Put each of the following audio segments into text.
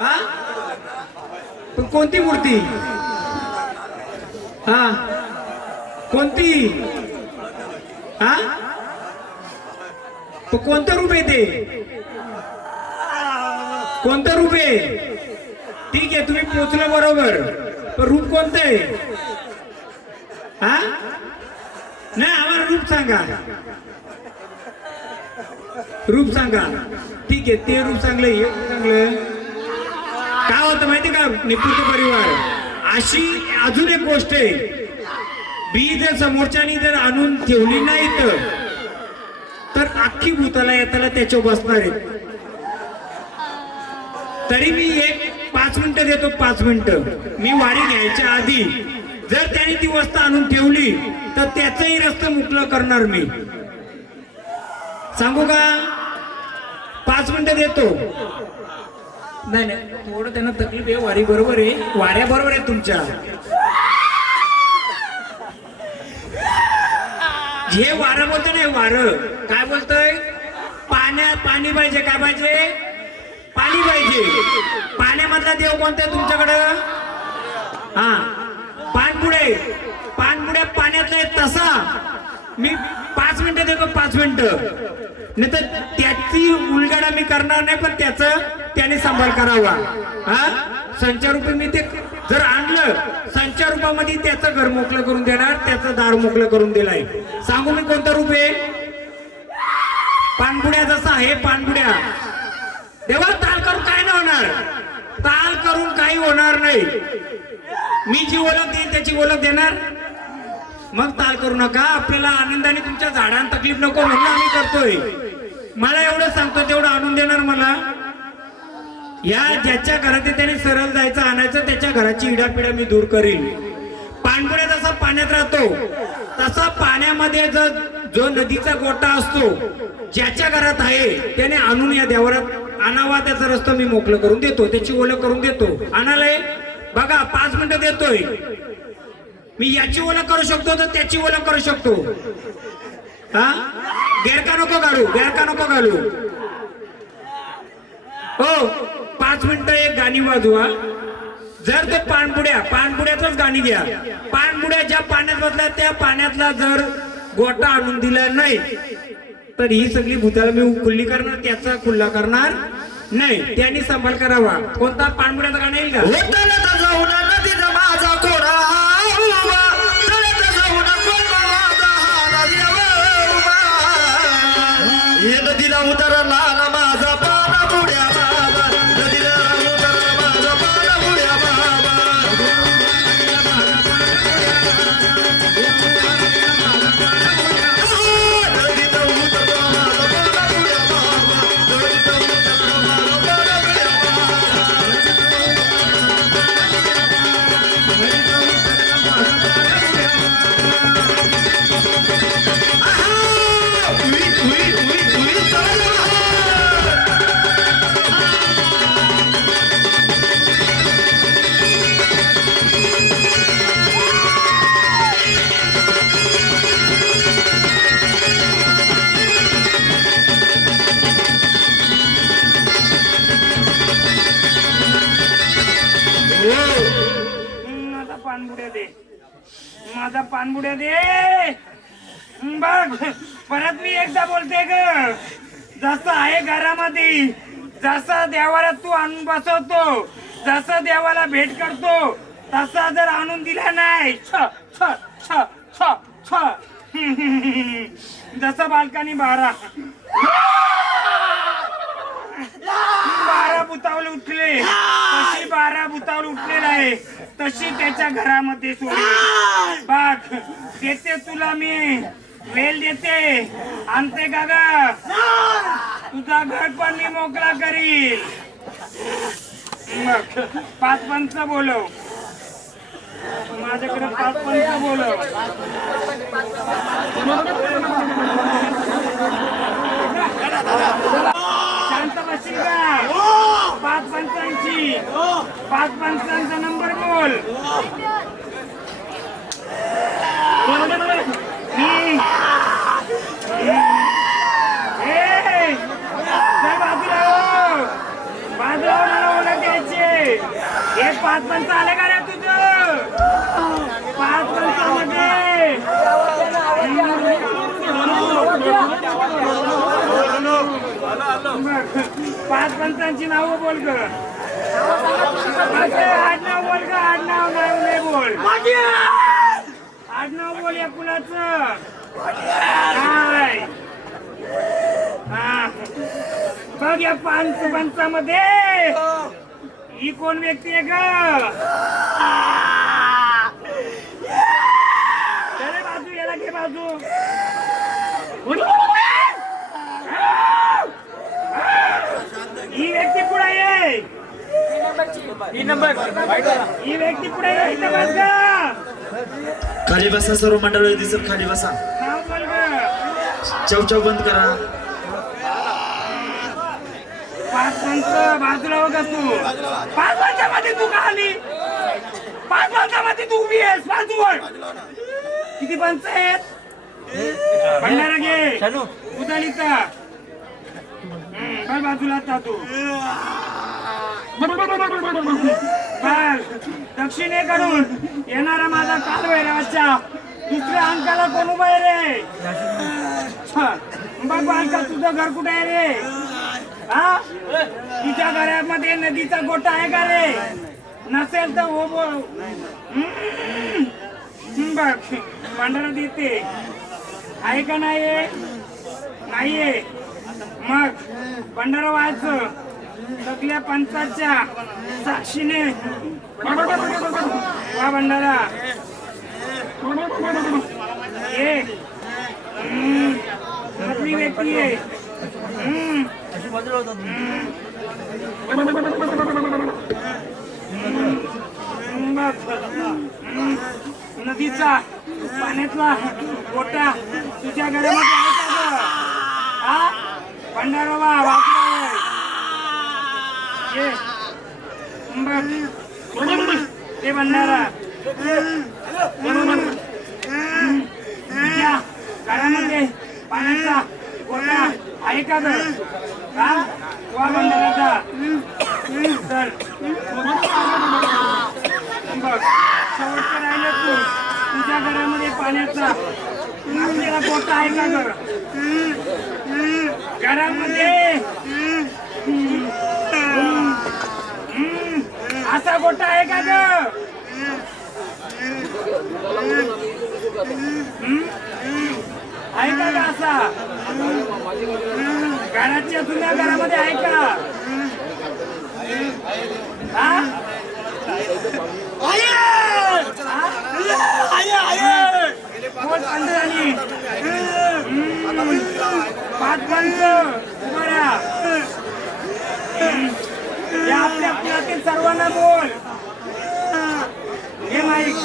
हा पण कोणती मूर्ती? हा कोणती? हा कोणतं रूप आहे ते? कोणतं रूप आहे? ठीक आहे तुम्ही पोचलं बरोबर, पण रूप कोणतं आहे? हा नाही आम्हाला रूप सांगा, रूप सांगा. ठीक आहे ते रूप चांगलं आहे, चांगलं. काय होतं माहिती का निपुत परिवार, अशी अजून एक गोष्ट आहे, बी जर समोरच्यानी जर आणून ठेवली नाही तर अख्खी भूताला येताला त्याच्यावर बसणार आहेत. तरी मी एक 5 मिनिटं देतो, 5 मिनिटं. मी वारी घ्यायच्या आधी जर त्याने ती वस्तू आणून ठेवली तर त्याचंही रस्ता मोकळं करणार मी. सांगू का? 5 मिनिटं देतो. नाही नाही थोडं त्यांना तकलीफ आहे, वारी बरोबर आहे, वाऱ्या बरोबर आहे तुमच्या. हे वारं बोलतो नाही, वारं काय बोलतोय? पाणी पाहिजे. काय पाहिजे? पाणी पाहिजे. पाण्यामधला देव कोणता आहे तुमच्याकडं? हा पाणपुड्या पाण्यातला आहे तसा. मी 5 मिनिटं देतो, 5 मिनिटं. नाही तर त्याची उलगडा मी करणार नाही, पण त्याने सांभाळ करावा. हा संचारूपी मी ते जर आणलं संचारूपामध्ये त्याचं घर मोकळं करून देणार, त्याचं दार मोकळं करून दिलाय. सांगू मी कोणतं रूप आहे? पाणपुड्या जसा आहे पाणपुड्या. देवा ताल करून काय नाही होणार, ताल करून काही होणार नाही. मी जी ओळख देईन त्याची ओळख देणार. मग ताल करू नका. आपल्याला आनंदाने तुमच्या झाडांना तकलीफ नको म्हणून आम्ही करतोय. मला एवढं सांगतो तेवढं आणून देणार मला. या ज्याच्या घरात त्याने सरळ जायचं आणायचं, त्याच्या घराची इडापिडा मी दूर करीन. पाणपुड्या जसा पाण्यात राहतो तसा पाण्यामध्ये जो नदीचा गोटा असतो, ज्याच्या घरात आहे त्याने आणून या देवरात आणावा. त्याचा रस्ता मी मोकळं करून देतो, त्याची ओळख करून देतो. आणालय बघा 5 मिनिटं देतोय मी. याची ओळख करू शकतो तर त्याची ओळख करू शकतो. हा गैरका नको घालू. हो 5 मिनिटं एक गाणी वाजवा. जर ते पाणपुड्याच गाणी घ्या. पाणपुड्या ज्या पाण्यात बसल्या त्या पाण्यातला जर गोटा आणून दिला नाही तर ही सगळी भूताला मी खुल्ली करणार, त्याचा खुल्ला करणार नाही. त्यांनी सांभाळ करावा. कोणता पाणपुड्याचा गाणं येईल का? नदीला उतरला माझा पाणपुड्या बाबा, नदीला उतरला माझा पाणपुड्या बाबा. नदीला उतरला माझा पाणपुड्या बाबा, नदीला उतरला माझा पाणपुड्या माझा पाणबुड्या दे. बघ परत मी एकदा बोलते ग, जसं आहे घरामध्ये, जसं देवाला तू आणून बसवतो, जसं देवाला भेट करतो, तसा जर आणून दिला नाही जसं बालकानी 12 भूतावले उठले, तशी 12 भूतावले उठलेला आहे, तशी त्याच्या घरामध्ये सोडली. बघ देते तुला मी वेल देते, आणते का ग? तुझा घर पण मी मोकळा करील. मग 5 पंच बोलव माझ्याकडे, 5 पंच बोलव. शांत बसशील का? 5 पंचांची 5 पंचांचा नंबर बोल. बाजूला ओळख द्यायची. पाच पंच आले का रे तुझं? पाच पंचामध्ये पाच पंचांची नावं बोल ग. आडनाव बोल ग. आडनाव नाही बोल. आडनाव बोल या कुणाचं काय. हा बघ या पंचामध्ये ही कोण व्यक्ती आहे ग? चले बाजू याला घे बाजू. ही व्यक्ती पुढे आहे. ही व्यक्ती पुढे आहे. इथं बस ग. खाली बसा सर्व मंडळी दिसत खाली बसा. नाव बोल ग. चवचव बंद करा. पाच पंच बाजूला बघा तू. पाच पंचामध्ये तू का आली? पाच पंचामध्ये तू उभी आहेस बाजूवर. किती पंच आहेत? भंडारा घे. उदळीचा बाजूला आता तू. दक्षिणेकडून येणारा माझा कालभैरवाच्या दुसऱ्या अंकाला कोण उभा आहे रे? बघ अंका तुझं घर कुठे आहे रे? हा तुझ्या घरामध्ये नदीचा गोटा आहे का रे? नसेल तर हो बोल. बघ भंडारा देते आहे का नाहीये? नाहीये. मग भंडारा व्हायचं सगळ्या पंचाच्या साक्षीने. वा भंडारा ये. मधली व्यक्ती आहे. नदीचा पाण्यातला गोटा तुझ्या घरामध्ये आहे का ग? हा भंडारा वा वाचला ये. बघ ते भंडारा तुझ्या घरामध्ये पाण्याचा गोटा आहे का ग? हा वा भंडाराचा. तर बघ शेवटचं राहिलं तू. तुझ्या घरामध्ये पाण्याचा आपल्याला गोटा आहे का ग? घरामध्ये असा गोटा आहे का ग? आहे का ग असा? घराच्या जुन्या घरामध्ये आहे का? हा कोण पंचानी? पाच पंच बऱ्या या आपल्या पुण्यातील सर्वांना बोल. हे माईक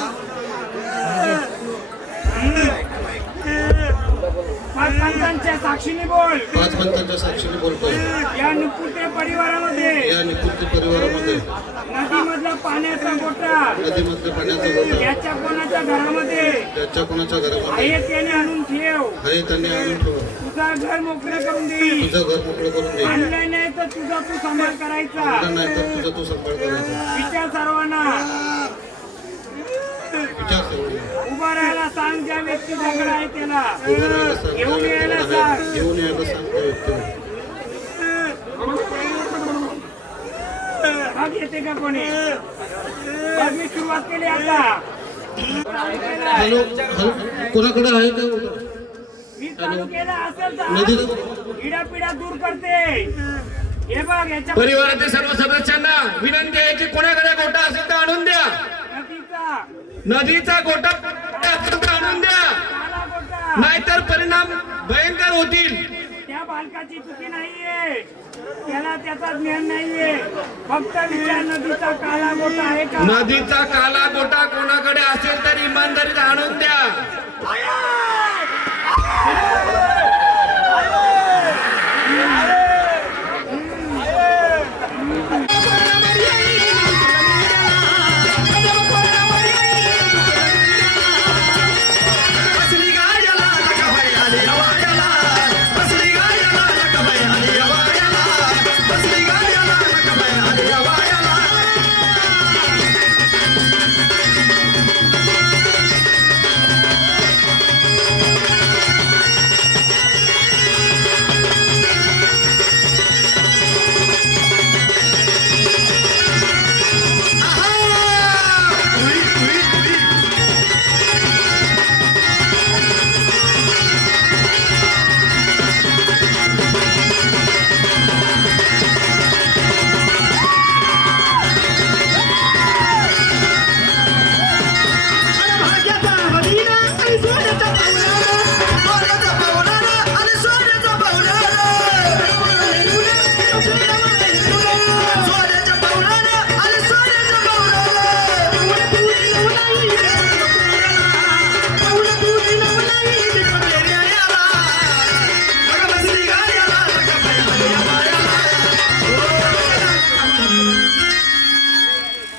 पाच पंचांच्या साक्षीने बोल. पाच पंचांच्या साक्षीने बोलतोय. या निपुत्रे परिवारामध्ये या निपुत्रे परिवारामध्ये नदीमधला पाण्याचा गोटा नदीमधल्या पाण्याचा गोटा याच्या कोणाच्या घरामध्ये त्याच्या कोणाच्या घरामध्ये आहे त्याने आणून ठेव. आहे त्यांनी आणून ठेव. तुझं घर मोकळं करून दे. तुझं घर मोकळं करून दे. आणलं नाही तर तुझा तू सांभाळ करायचा. नाही तर तुझा तू सांभाळ करायचा. विचार सर्वांना. विचार सर्व उभा राहायला सांग. ज्या व्यक्ती दगड आहे त्याला उभं राहायला सांग. घेऊन यायला सांग. घेऊन यायला सांग त्या व्यक्तीला. भाग येते का कोणी? बघ मी सुरुवात केली आता. हॅलो हॅलो कोणाकडे आहे का? मी चालू केलं असेल नदीला तर इडापिडा दूर करते. हे बघ याच्या परिवारातील सर्व सदस्यांना विनंती आहे की कोणाकडे गोटा असेल तर आणून द्या. नदीचा नदीचा गोटा असेल तर आणून द्या. काला गोटा. नाहीतर परिणाम भयंकर होतील. त्या बालकाची चुकी नाहीये. त्याला त्याचा ज्ञान नाहीये. फक्त विचार नदीचा काला गोटा आहे का? नदीचा काला गोटा कोणाकडे असेल तर इमानदारीने आणून द्या.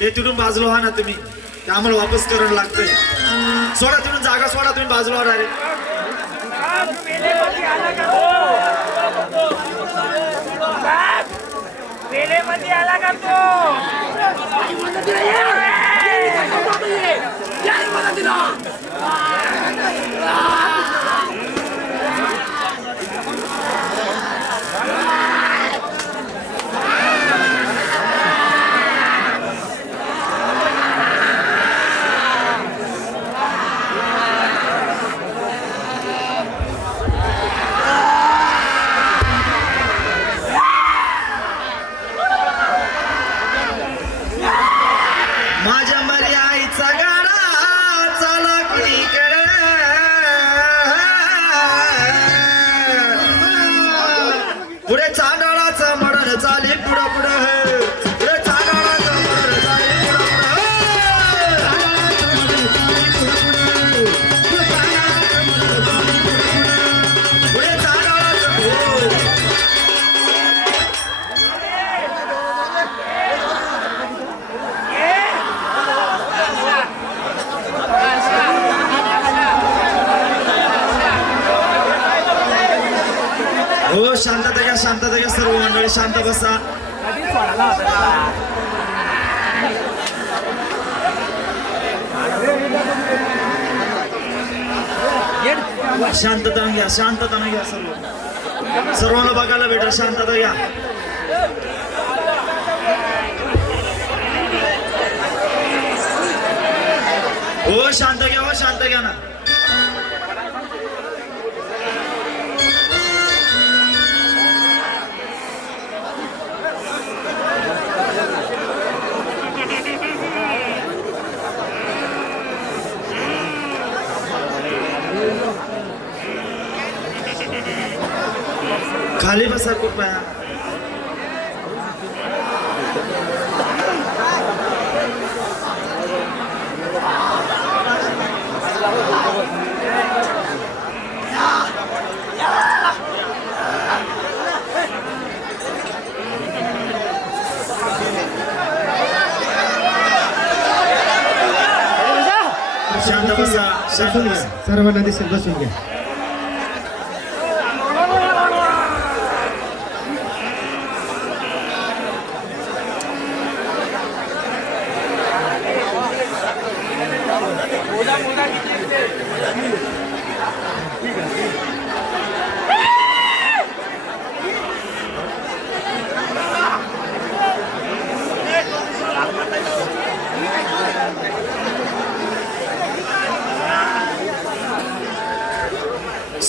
ते तिथून बाजूला व्हा ना तुम्ही, ते आम्हाला वापस करायला लागतंय. सोडा तिथून जागा, सोडा तुम्ही बाजूला व्हा डायरेक्ट. वेळेमध्ये आला का तो? वेळेमध्ये आला का तो? माझ्या मरी आईचा गाडा चाला कुणीकडे, पुढे चांदळाचं मरण चाली पुढं पुढं, पुढे चांदळाचं मरण चाली पुढे चांदळाचं हो. शांतता घ्या, शांतता घ्या सर्व मंडळी, शांत बसा. शांतता घ्या, शांतता घ्या सर्व, सर्वांना बघायला भेटेल. शांतता घ्या. हो शांत घ्या, हो शांत घ्या ना. खाली बसा कृपया. शांत बसा, शांत बसा. सर्वांना दिसेल, बसून घ्या.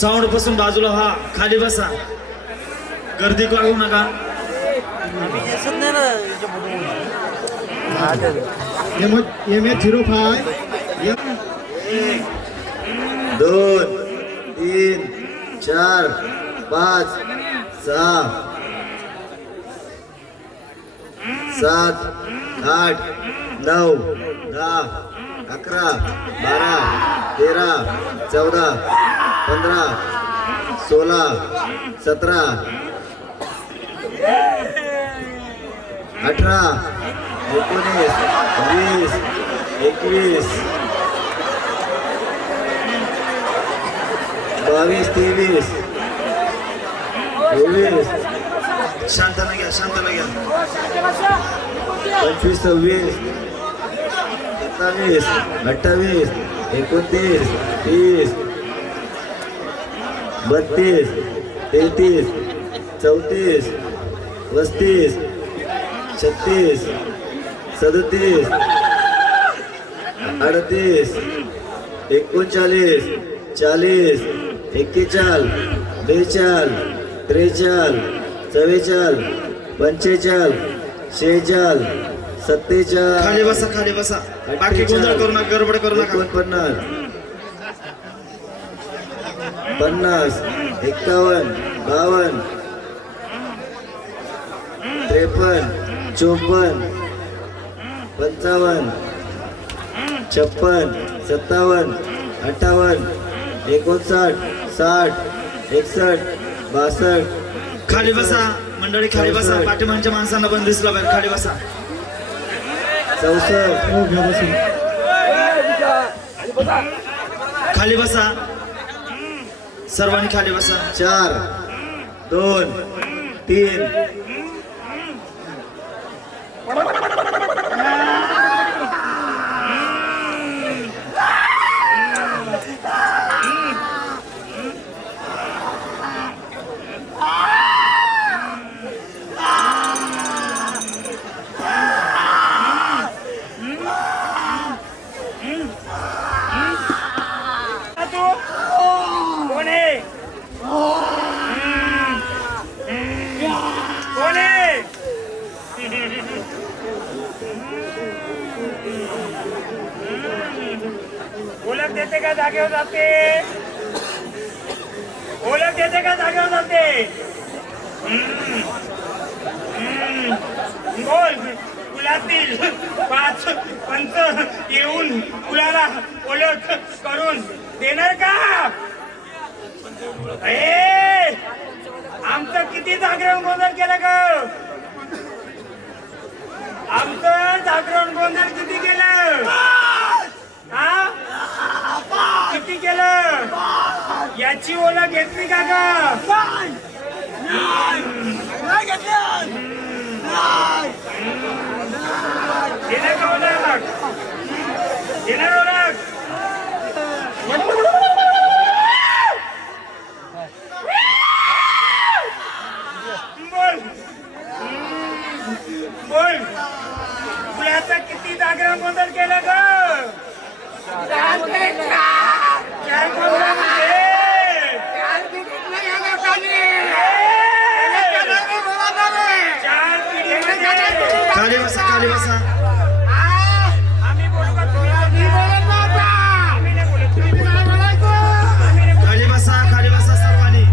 साऊंड पासून बाजूला व्हा, खाली बसा, गर्दी करू नका. MH05 2 3 4 5 6 7 8 9 10 11 12 13 14 15 16 17 18 19 20 21 22 23 24 शांतता घ्या, शांतता घ्या. 25 26 27 28 29 30 32 33 34 35 36 37 38 39 40 41 42 43 44 45 46 47 खाली बसा, खाली बसा. बाकी गोंधळ करू नका, गडबड करू नका. 49 50 51 52 53 54 55 56 57 58 59 60 61 62 खाली बसा मंडळी, खाली बसा. पाठीमागच्या माणसांना पण दिसलं पाहिजे. खाली बसा. खाली बसा सर्वांनी खाली बसा 4 2 3 तू कोण आहे कोण आहे ओळख देते का जागेवर जाते ओळख देते का जागेवर जाते बोल कुलातील 5 पंच येऊन कुलाला ओळख करून देणार का आमचं किती जागरण गोंधळ केलं ग आमचं जागरण गोंधळ किती केलं हा किती केलं याची ओळख घेतली का ग देणार का ओळख देणार ओळख बोल बोल फुलाचा किती जागरण गोंधळ केलं ग चार गोंधळामध्ये चार पिढीमध्ये खाली बसा आम्ही बोलू का तुम्ही आम्ही नाही बोलत तुम्ही आम्ही नाही खाली बसा सर्वांनी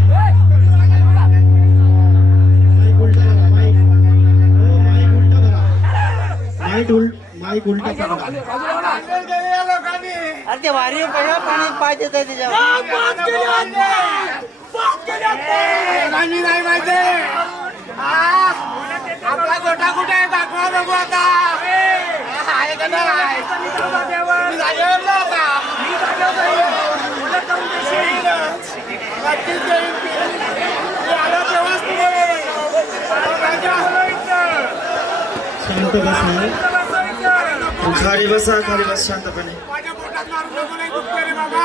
माईक उलटा करा. अरे ते वारी पहिला पाणी पाहिजे त्याच्यावर नाही माहिती आपला गोठा कुठे आहे दाखवा बघू आता आहे का नाही जागेवर जा आता. नक्कीच देईन ती. मी आलो तेव्हाच तू बोलव. खाली बसा शांतपणे माझ्या पोटात मारून नको नाही दुखतंय रे बाबा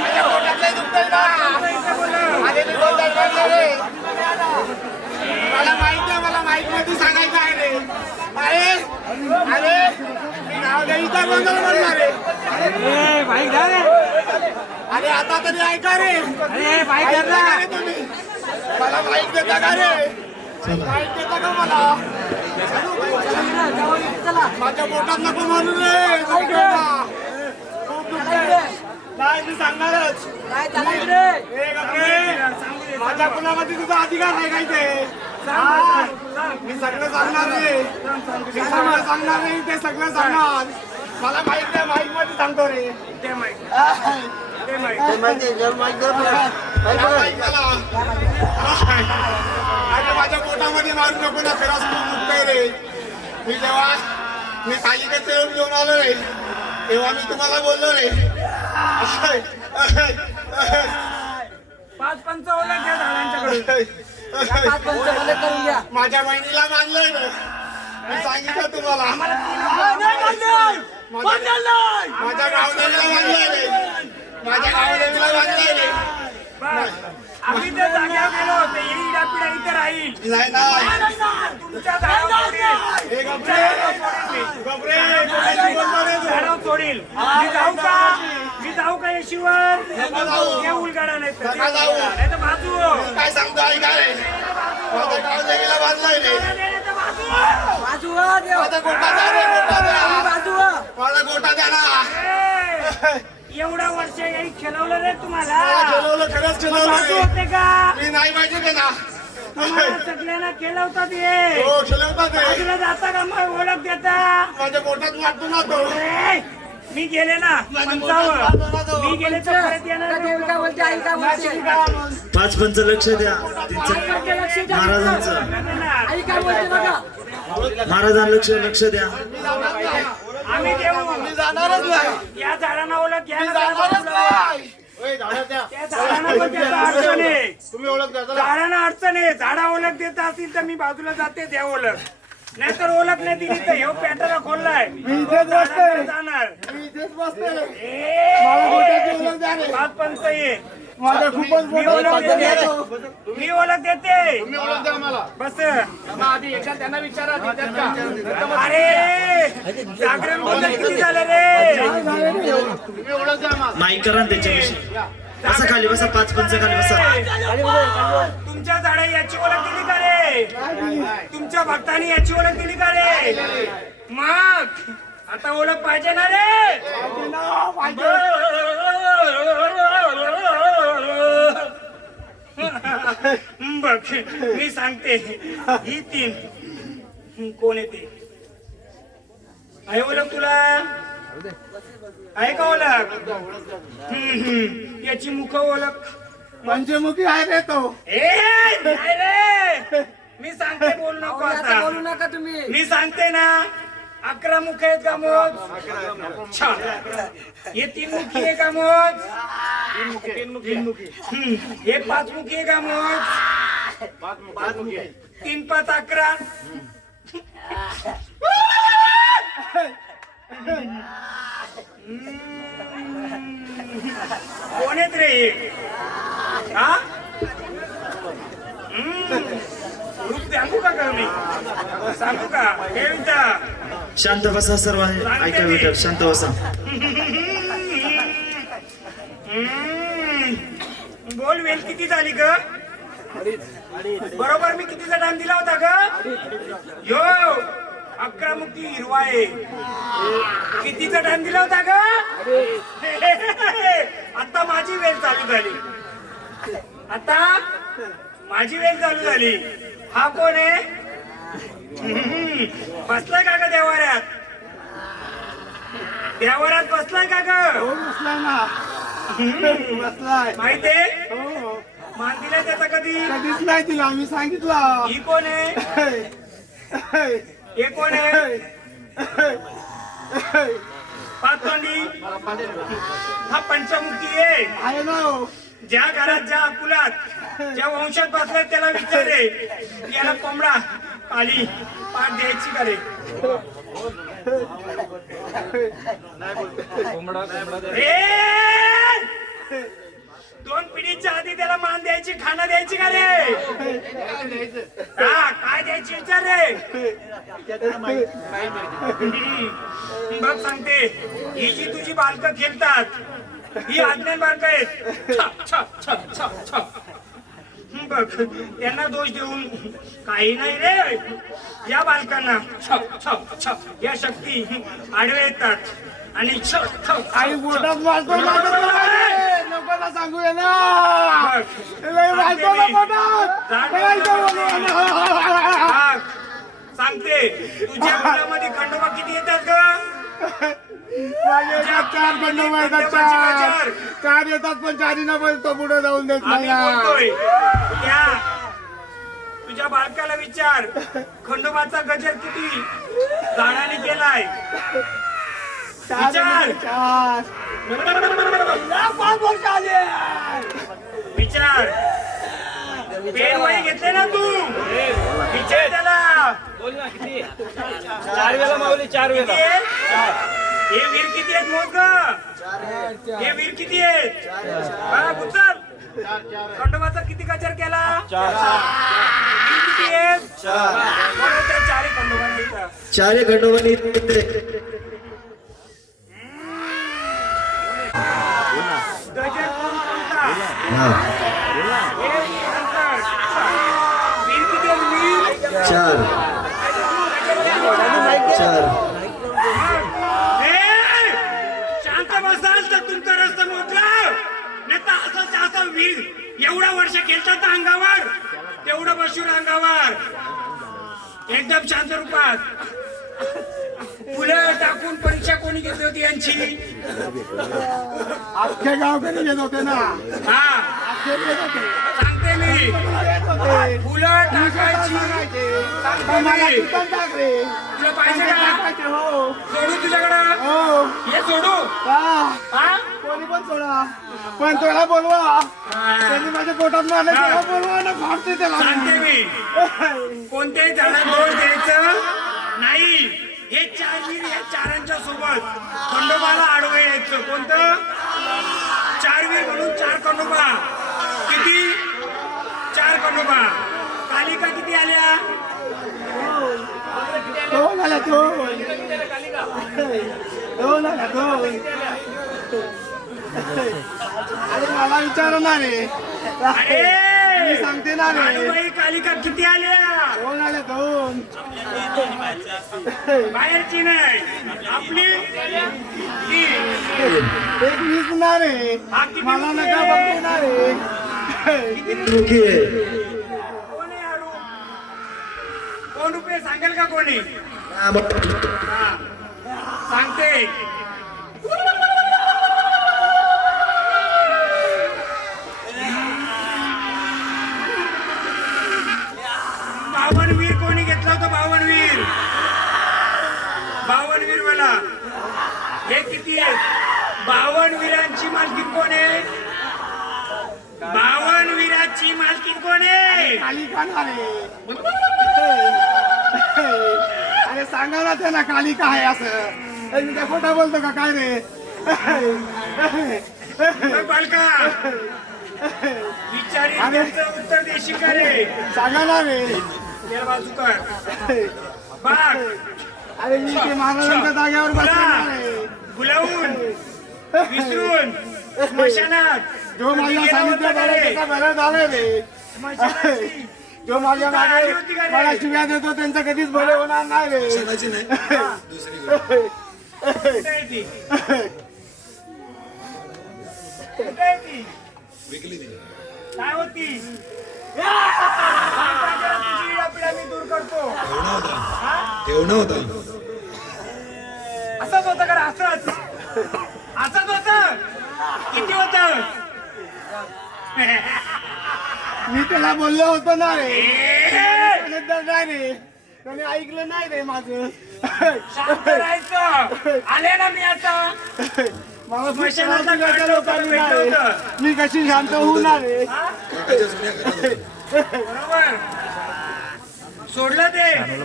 माझ्या पोटात नाही दुखतंय ना अरे मी बोलतोय रे मला माहित आहे मला माहित मध्ये सांगायचं आहे रे अरे मी नाव द्यायचा गोंधळ म्हणणार रे अरे आता तरी ऐका रे ऐकता का रे तुम्ही मला माहित देता का रे माहित देता का मला माझ्या पोटात नको म्हणून रे खूप दुखतंय. नाही मी सांगणारच ए गप्रे, माझ्या कुणामध्ये तुझा अधिकार आहे काय ते मी सगळं सांगणार रे मी सगळं सांगणार रे ते सगळं सांगणार मला माहित आहे माहित मध्ये सांगतो रे ते माहिती अरे माझ्या पोटामध्ये मारू नको ना खरंच खूप दुखतंय रे मी जेव्हा मी तालिकेत येऊन घेऊन आलो रे तेव्हा मी तुम्हाला बोललो रे 5 पंच ओळख घ्या झाडांच्याकडून माझ्या बहिणीला मानलंय ना मी सांगितलं तुम्हाला माझ्या गावदेवीला मानलंय रे माझ्या गावदेवीला मानलंय रे आम्ही त्या जाग्यावर गेलो होते ही इडापिडा इथे राहील नाही ना तुमच्या झाडावर हे गप्रे गप्रे कोणाशी बोलतो रे तू? झाडावर सोडील मी जाऊ का येशीवर हे उलगाडा नाही तर नका जाऊ. नाही तर बाजू काय सांगतो ऐका रे माझ्या गावदेवीला बांधलंय रे माझा गोटा द्या रे गोटा द्या माझा गोटा द्या ना एवढा वर्ष काही खेळवलं रे तुम्हाला खेळवलं खरंच बाजू खेळवलं होते का मी नाही पाहिजे ते ना तुम्हाला सगळ्यांना खेळवतात ये हो खेळवतात ते बाजूला जाता का मग ओळख देता माझ्या पोटात मारतो ना तो ए, मी गेले ना पंचावर मी गेले तर परत येणार नाही. 5 पंच लक्ष द्या त्यांचं महाराजांचं महाराजांना लक्ष द्या. आम्ही देऊ. मी जाणारच नाही. या झाडांना ओळख घ्या मी ना जाणारच त्याला. नाही. त्या झाडांना पण त्याचा अडचण आहे. तुम्ही ओळख द्या चला. झाडांना अडचण आहे. झाडा ओळख देत असतील तर मी बाजूला जाते द्या ओळख. नाहीतर ओळख नाही दिली तर ह्यो पॅटर्न खोललाय. मी इथेच झाडांकडे बसते. जाणार. मी इथेच बसते. ए, मला गोट्याची ओळख द्या रे. पाच पंच ये. माझा खूपच मी मोठा ओळख पगार देते. येतो. मी ओळख देते. तुम्ही ओळख द्या मला. बस आधी एकदा त्यांना विचारा देतात का? अरे जागरण बद्दल किती झालं रे? तुम्ही ओळख द्या मला. माईक करा ना त्याच्याविषयी. बसा खाली बसा. 5 पंच खाली बसा. तुमच्या झाडा याची ओळख दिली का रे? तुमच्या भक्तांनी याची ओळख दिली का रे? मग आता ओळख पाहिजे ना रे? बघ मी सांगते ही 3 कोण येते आहे ओळख तुला? आहे का ओळख? याची मुख ओळख पंचमुखी आहे रे तो. ए नाही रे मी सांगते बोलू नको आता. बोलू नका तुम्ही. मी सांगते ना 11 मुख आहेत का मोज? छान. हे 3 मुखी आहे का मोज? 3 मुखी. हे 5 मुखी आहे का मोज? 3 5 11. कोण आहेत रे हे? हा? रूप सांगू का मी? सांगू का? हे विचार. शांत बसा सर्व. ऐका विठ्ठल शांत बसा. बोल वेल किती झाली ग? बरोबर मी कितीचा टाइम दिला होता ग? यो 11 मुखी हिरवा आहे. कितीचा टाइम दिला होता ग? आता माझी वेळ चालू झाली. आता माझी वेळ चालू झाली. हा कोण आहे? बसलाय का ग देवाऱ्यात? देवाऱ्यात बसलाय का ग? हो बसलाय ना. बसलाय. माहितीये? हो. मान दिलाय त्याचा कधी? कधीच नाही दिला. मी सांगितला. ही कोण आहे? हे कोण आहे? पाचतोंडी. हा पंचमुखी आहे. आहे ना हो. ज्या घरात ज्या अकुलात ज्या वंशात बसलाय त्याला विचारे याला कोंबडा आली पाठ द्यायची का रे? ए! 2 पिढीच्या आधी त्याला मान द्यायची खाना द्यायची का रे? हा काय द्यायची विचार रे? बघ सांगते ही जी तुझी बालकं खेळतात ही अज्ञान बालकं आहेत. छप छप छप छप छप. बघ त्यांना दोष देऊन काही नाही रे. या बालकांना छप छप छप या शक्ती आडवे येतात आणि छप छप आई बोटात मारतो नको ना सांगू ये ना. लय मारतो ना बोटात. बोलायचं बोलू ना. बघ, सांगते तुझ्या मुलामध्ये खंडोबा किती येतात ग? माझे 4 खंडोबा येतात. 4 येतात पण 4 बोलतो पुढे जाऊन देत नाही आम्ही ना. बोलतोय त्या तुझ्या बालकाला विचार खंडोबाचा गजर किती झाडाने केलाय? 4. विचार. पेन वही घेतले ना तू? विचार त्याला. किती आहे? हे वीर किती आहेत मोज ग? हे वीर किती आहेत? बघ उचल. खंडोबाचा किती गजर केला? वीर किती आहेत? म्हणून त्या 4 खंडोबांनी 4 खंडोबांनी गजर कोणता? हा. हे नंतर. वीर किती आहेत वीर? 4 4 शांत बसाल तर तुमचा रस्ता मोकला. नाही तर असं वीर एवढा वर्ष खेळतात अंगावर तेवढं बसून अंगावर एकदम शांत रूपात. फुलं टाकून परीक्षा कोणी घेतली होती यांची? अख्खे गावकरी घेत होते ना. हा अख्खे घेत होते. सांगते मी. घेत होते. फुलं टाकायची मला चिकन टाक रे. तुला पाहिजे का टाकायचे, हो सोडू तुझ्याकडं हो हे सोडू हा. हा कोणी पण सोडा पण त्याला बोलवा. त्यांनी माझ्या पोटात मारलं त्याला बोलवा ना फाडते त्याला. सांगते मी कोणत्याही झाडात दोष द्यायचं नाही. हे चार वीर या चारांच्या सोबत खंडोबाला आडवं यायचं. कोणतं चार वीर म्हणून चार खंडोबा. किती चार खंडोबा. कालिका किती आल्या दोन आला दोन दोन आला दोन. अरे मला विचार ना रे. अरे मी सांगते ना रे. भानुबाई कालिका किती आल्या. दोन आले दोन. बाहेरची नाही आपली ती. एक वीस ना रे. मला नका बघते ना रे. कोण आहे हा रूप? कोण रुपये सांगेल का कोणी हा. सांगते बावनवीर कोणी घेतलं होतं. बावनवीर मला हे किती आहे. 52 वीरांची मालकीन कोण आहे. 52 वीराची मालकीन कोण आहे. कालिका ना रे. अरे सांगा ना त्यांना कालिका आहे असं. मी काय खोटा बोलतो का काय रे. बघ बालका विचारी त्यांचं उत्तर देशील का रे. सांगा ना रे. त्याला बाजू कर बघ. अरे मी ते महाराजांच्या जागेवर बसले ना रे. बुलावून विसरून स्मशानात जो माझ्या गेला सानिध्यात होता का आला रे? त्याचा बरं झालं रे. स्मशानाची जो माझ्या आली मागे होती का रे? मला शिव्या देतो त्यांचं कधीच भले होणार नाही रे. कुठे आहे ती? कुठे आहे ती? काय होती. तुझी इडापिडा मी दूर करतो. ठेवणं होता. असंच होतं का रे? असंच होतं. किती होत. मी त्याला बोललो होतो ना रे. त्यानंतर नाही रे. त्याने ऐकलं नाही रे माझं. शांत राहायचं. आले ना मी आता. मला स्मशानाचा गाडा लोकांना भेटलं होतं. मी कशी शांत होऊ ना रे. बरोबर सोडलं ते. शानूला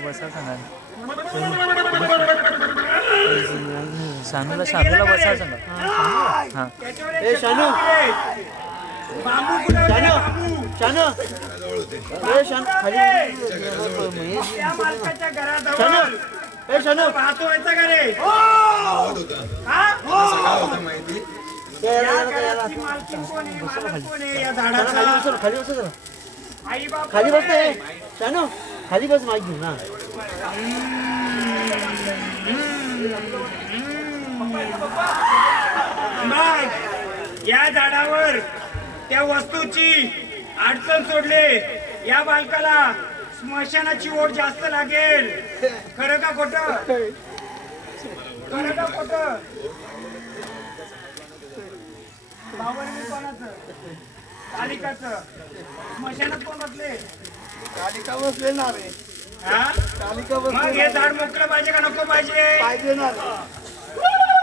बसायला सांगा. हा त्याच्यावर ए, एक शानू. चक्कर आहे. बांबू कुठे बांबू. शानू ए शानू खाली त्या मालकाच्या घराजवळ ए शानू पाहतो व्हायचा का रे. हा? या घराची मालकीण कोण आहे. मालक कोण आहे या झाडाचा. खाली बस जरा. आई बाप खाली कोण बस आहे? शानू खाली बस माईक घेऊ ना. मग या झाडावर त्या वस्तूची अडचण सोडले. या बालकाला स्मशानाची ओढ जास्त लागेल. खरं का खोटं. खरं का खोटं. बावनवीर कोणाचं. कालिकाचं. स्मशानात कोण बसले. कालिका बसले ना रे. हा कालिका मग बसले हे झाड मोकळं पाहिजे का नको पाहिजे. पाहिजे ना रे.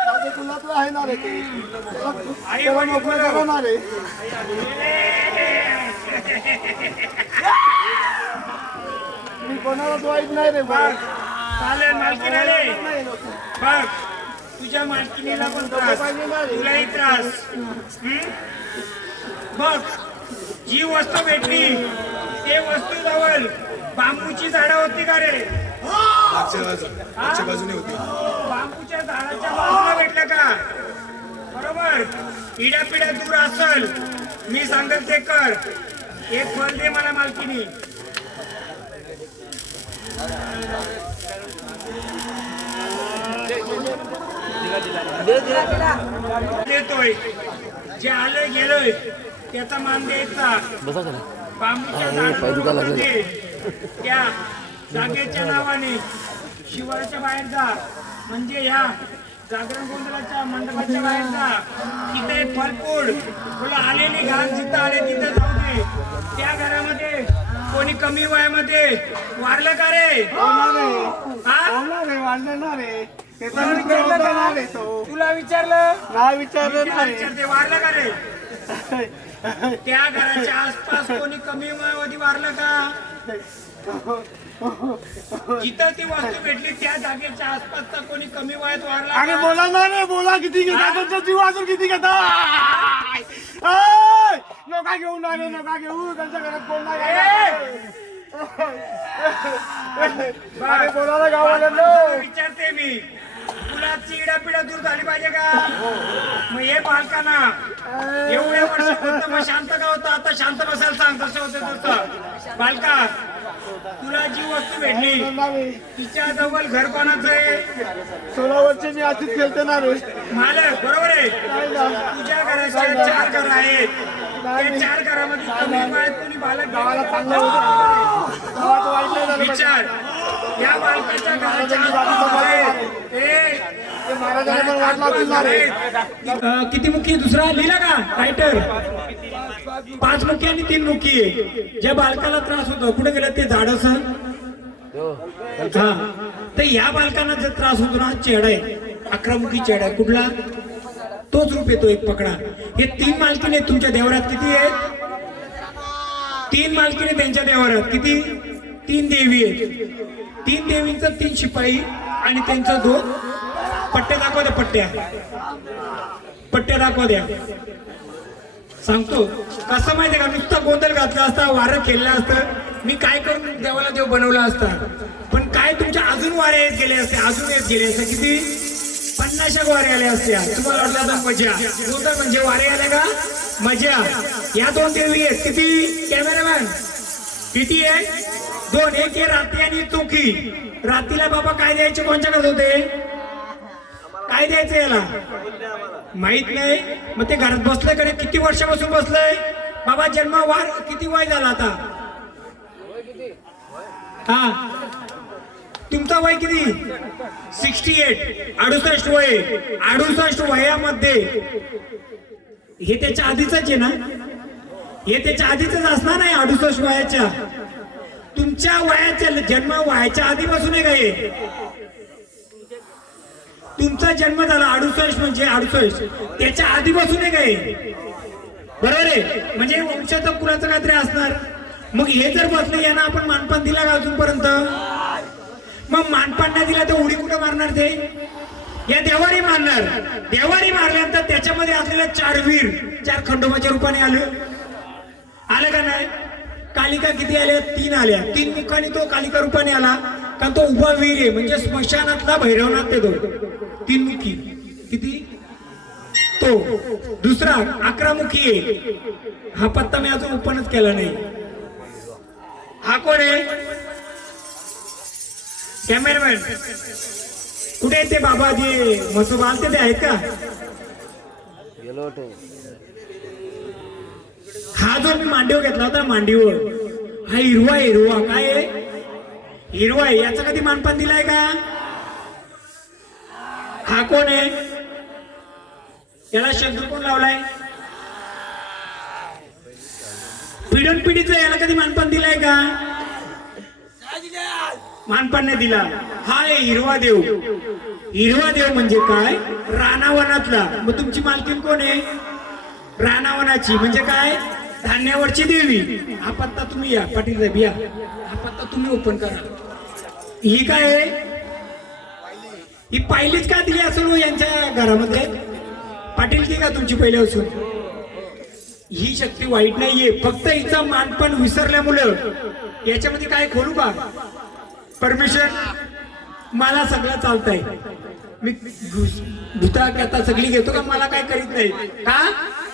माझं कुणातलं आहे ना रे ते. आई त्याला वडील मोकळं बोलव. करा ना रे. मी कोणालाच वाईट नाही रे बघ चालेल मालकीन आले. नाही नको. बघ तुझ्या मालकिनीला पण त्रास तुलाही त्रास. बघ जी वस्तू भेटली ते वस्तू जवळ बांबूची झाडं होती का रे. बाजूने होती. बांबूच्या झाडाच्या बाजूला भेटलं का. बरोबर पिढ्या दूर असल. मी सांगेल ते कर. एक फल दे मला मालकीनी. देतोय. जे आलंय गेलोय त्याचा मान द्यायचा. बांबूच्या झाडामध्ये त्या जागेच्या नावाने शिवाच्या बाहेर जा. म्हणजे ह्या जागरण गोंधळाच्या मंडपाच्या बाहेर जा. तिथे एक फलपूड तुला आलेली घाण जिथं आले तिथे जाऊ दे. त्या घरामध्ये कोणी कमी वयामध्ये वारलं का रे होणार आहे. हा होणार आहे, वाढणार आहे. ते तर मित्र होणार आहे तो. तुला विचारलं नाही विचारलं नाही. विचारते वारलं का रे त्या घराच्या आसपास कोणी कमी वयामध्ये वारलं का जिथं ती वस्तू भेटली त्या जागेच्या आसपासचा कोणी कमी वयात वारला अरे का? बोला ना रे, बोला किती घेता त्यांचा जीव अजून किती घेता. नका घेऊ ना रे, नका घेऊ. त्यांच्या घरात कोण नाही अरे बोला ना गावाला. विचारते मी तुला चिडा पिढा दूर झाली पाहिजे का मग हे बालकांना एवढ्या वर्ष होतं मग शांत का होतं आता शांत बसायला सांग कसं होतं तसं बालका तुला जी वस्तू भेटली तिच्या जवळ घर कोणाचं आहे 16 वर्ष मी अशीच खेळते ना रे. मालक बरोबर आहे तुझ्या घराच्या 4 घर आहेत त्या 4 घरामध्ये कमी वयात कोणी बालक गावाला गेलं चांगलं का? होतं. गावात वाईट नाही झालं पाहिजे. विचार या बालकाच्या घराच्या आसपास ते महाराजांना पण वाट लागतील ना रे. किती मुखी दुसरा लिहिला का रायटर 5 मुखी आणि 3 मुखी आहे ज्या बालकाला त्रास होतो कुठे गेलं ते झाडस हा तर या बालकांना जर त्रास होतो ना चेहरा आहे 11 मुखी चेहरा आहे कुठला तोच रूप येतो एक पकडा हे 3 मालकीने तुमच्या देवरात किती आहेत 3 मालकीने त्यांच्या देवरात किती 3 देवी आहेत 3 देवींचा 3 शिपाई आणि त्यांचा 2 पट्ट्या दाखवा द्या पट्ट्या दाखवा द्या सांगतो कसं माहितीये का नुसता गोंधळ घातला असता वारं खेळलं असतं मी काय करून देवाला देव बनवला असता पण काय तुमच्या अजून वारे येत गेले असते अजून येत गेले असते किती 50 वारे आले असत्या तुम्हाला वाटलं तर मजा गोंधळ म्हणजे वारे आले का मजा या 2 देवी आहेत किती कॅमेरामॅन किती आहे 2 एक आहे रात्री आणि चोखी रात्रीला बाबा काय द्यायचे कोणच्या करत होते काय द्यायचं याला माहित नाही मग ते घरात बसलंय का किती वर्षापासून बसलंय बाबा जन्म वार किती वय झाला आता हा तुमचा वय किती 68 68 वय 68 वयामध्ये हे त्याच्या आधीच आहे ना हे त्याच्या आधीच असणार नाही 68 वयाच्या तुमच्या वयाच्या जन्म व्हायच्या आधीपासून आहे का हे तुमचा जन्म झाला 68 म्हणजे 68 त्याच्या आधीपासून आहे काय बरोबर आहे म्हणजे वंशाचं कुणाचं काहीतरी असणार मग हे जर बसले यांना आपण मानपान दिला का अजूनपर्यंत मग मानपान नाही दिला तर उडी कुठं मारणार ते या देवारी मारणार देवारी मारल्यानंतर त्याच्यामध्ये असलेल्या 4 वीर 4 खंडोबाच्या रूपाने आलं का नाही कालिका किती आल्या 3 आल्या 3 मुखाने तो कालिका रूपाने आला कारण तो उभा वीर आहे म्हणजे स्मशानातला भैरवनाथ ते 3 मुखी किती तो दुसरा 11 मुखी आहे हा पत्ता मी अजून ओपनच केला नाही हा कोण आहे कॅमेरामॅन कुठे ते बाबा जे मसोबा आलते ते आहेत का हा जो मी मांडीवर घेतला होता मांडीवर हा हिरवा काय आहे हिरवा आहे याचा कधी मानपान दिलाय का हा कोण आहे याला शंकर कोण लावलाय पिढन पिढीचं याला कधी मानपान दिलाय का मानपान नाही दिला हा आहे हिरवा देव म्हणजे काय रानावनातला मग तुमची मालकीन कोण आहे रानावनाची म्हणजे काय धान्यावरची देवी हा पत्ता तुम्ही या पाटील साहेब या हा पत्ता तुम्ही ओपन करा ही काय आहे ही पहिलीच का दिली असेल यांच्या घरामध्ये पाटील की का तुमची पहिले असून ही शक्ती वाईट नाहीये फक्त हिचा मानपण विसरल्यामुळं याच्यामध्ये काय खोलू का परमिशन मला सगळं चालतंय मी भूता कथा सगळी घेतो का मला काय करीत नाही का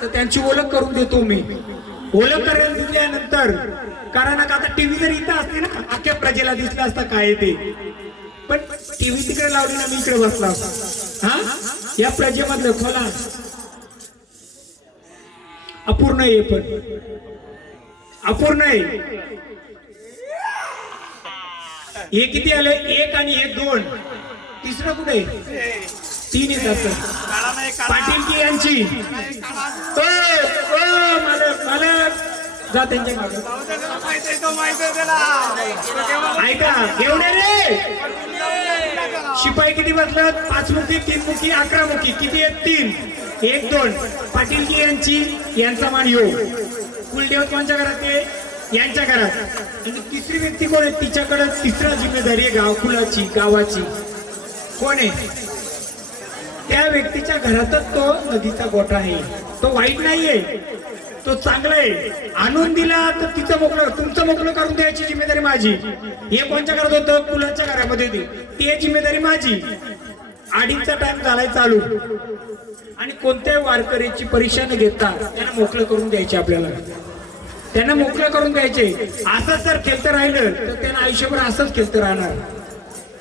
तर त्यांची ओळख करून देतो मी ओळख करून दिल्यानंतर कारण आता टीव्ही जर इथं असते ना अख्ख्या प्रजेला दिसलं असतं काय ते पण टीव्ही तिकडे लावली ना मी इकडे बसला हा या प्रजेमधलं खोला अपूर्ण आहे पण अपूर्ण आहे हे किती आले 1 आणि हे 2 तिसरं कुठे 3 येतात पाटील की यांची मालक जा त्यांच्या मागे. माहिती आहे तो, माहिती आहे त्याला. ऐका घेऊन ये रे. शिपाई किती बसलात? 5 मुखी, 3 मुखी, 11 मुखी. किती आहेत? 3. 1 2. पाटील की यांचा मान येऊ. कुलदेव कोणच्या घरात आहे? यांच्या घरात. आणि तिसरी व्यक्ती कोण आहे? तिच्याकडे तिसरा जिम्मेदारी आहे गावकुलाची, गावाची. कोण आहे? त्या व्यक्तीच्या घरातच तो नदीचा गोठा आहे. तो वाईट नाहीये, तो चांगला आहे. आणून दिला तर तिचं मोकळं, तुमचं मोकळं करून द्यायची जिम्मेदारी माझी. हे कोणच्या घरात होतं? कुलाच्या घरामध्ये ती जिम्मेदारी माझी. 2:30चा टाइम झालाय चालू. आणि कोणत्याही वारकऱ्याची परीक्षा न घेता त्यांना मोकळं करून द्यायचे. आपल्याला त्यांना मोकळं करून द्यायचे. असंच जर खेळतं राहिलं तर त्यांना आयुष्यभर असंच खेळतं राहणार.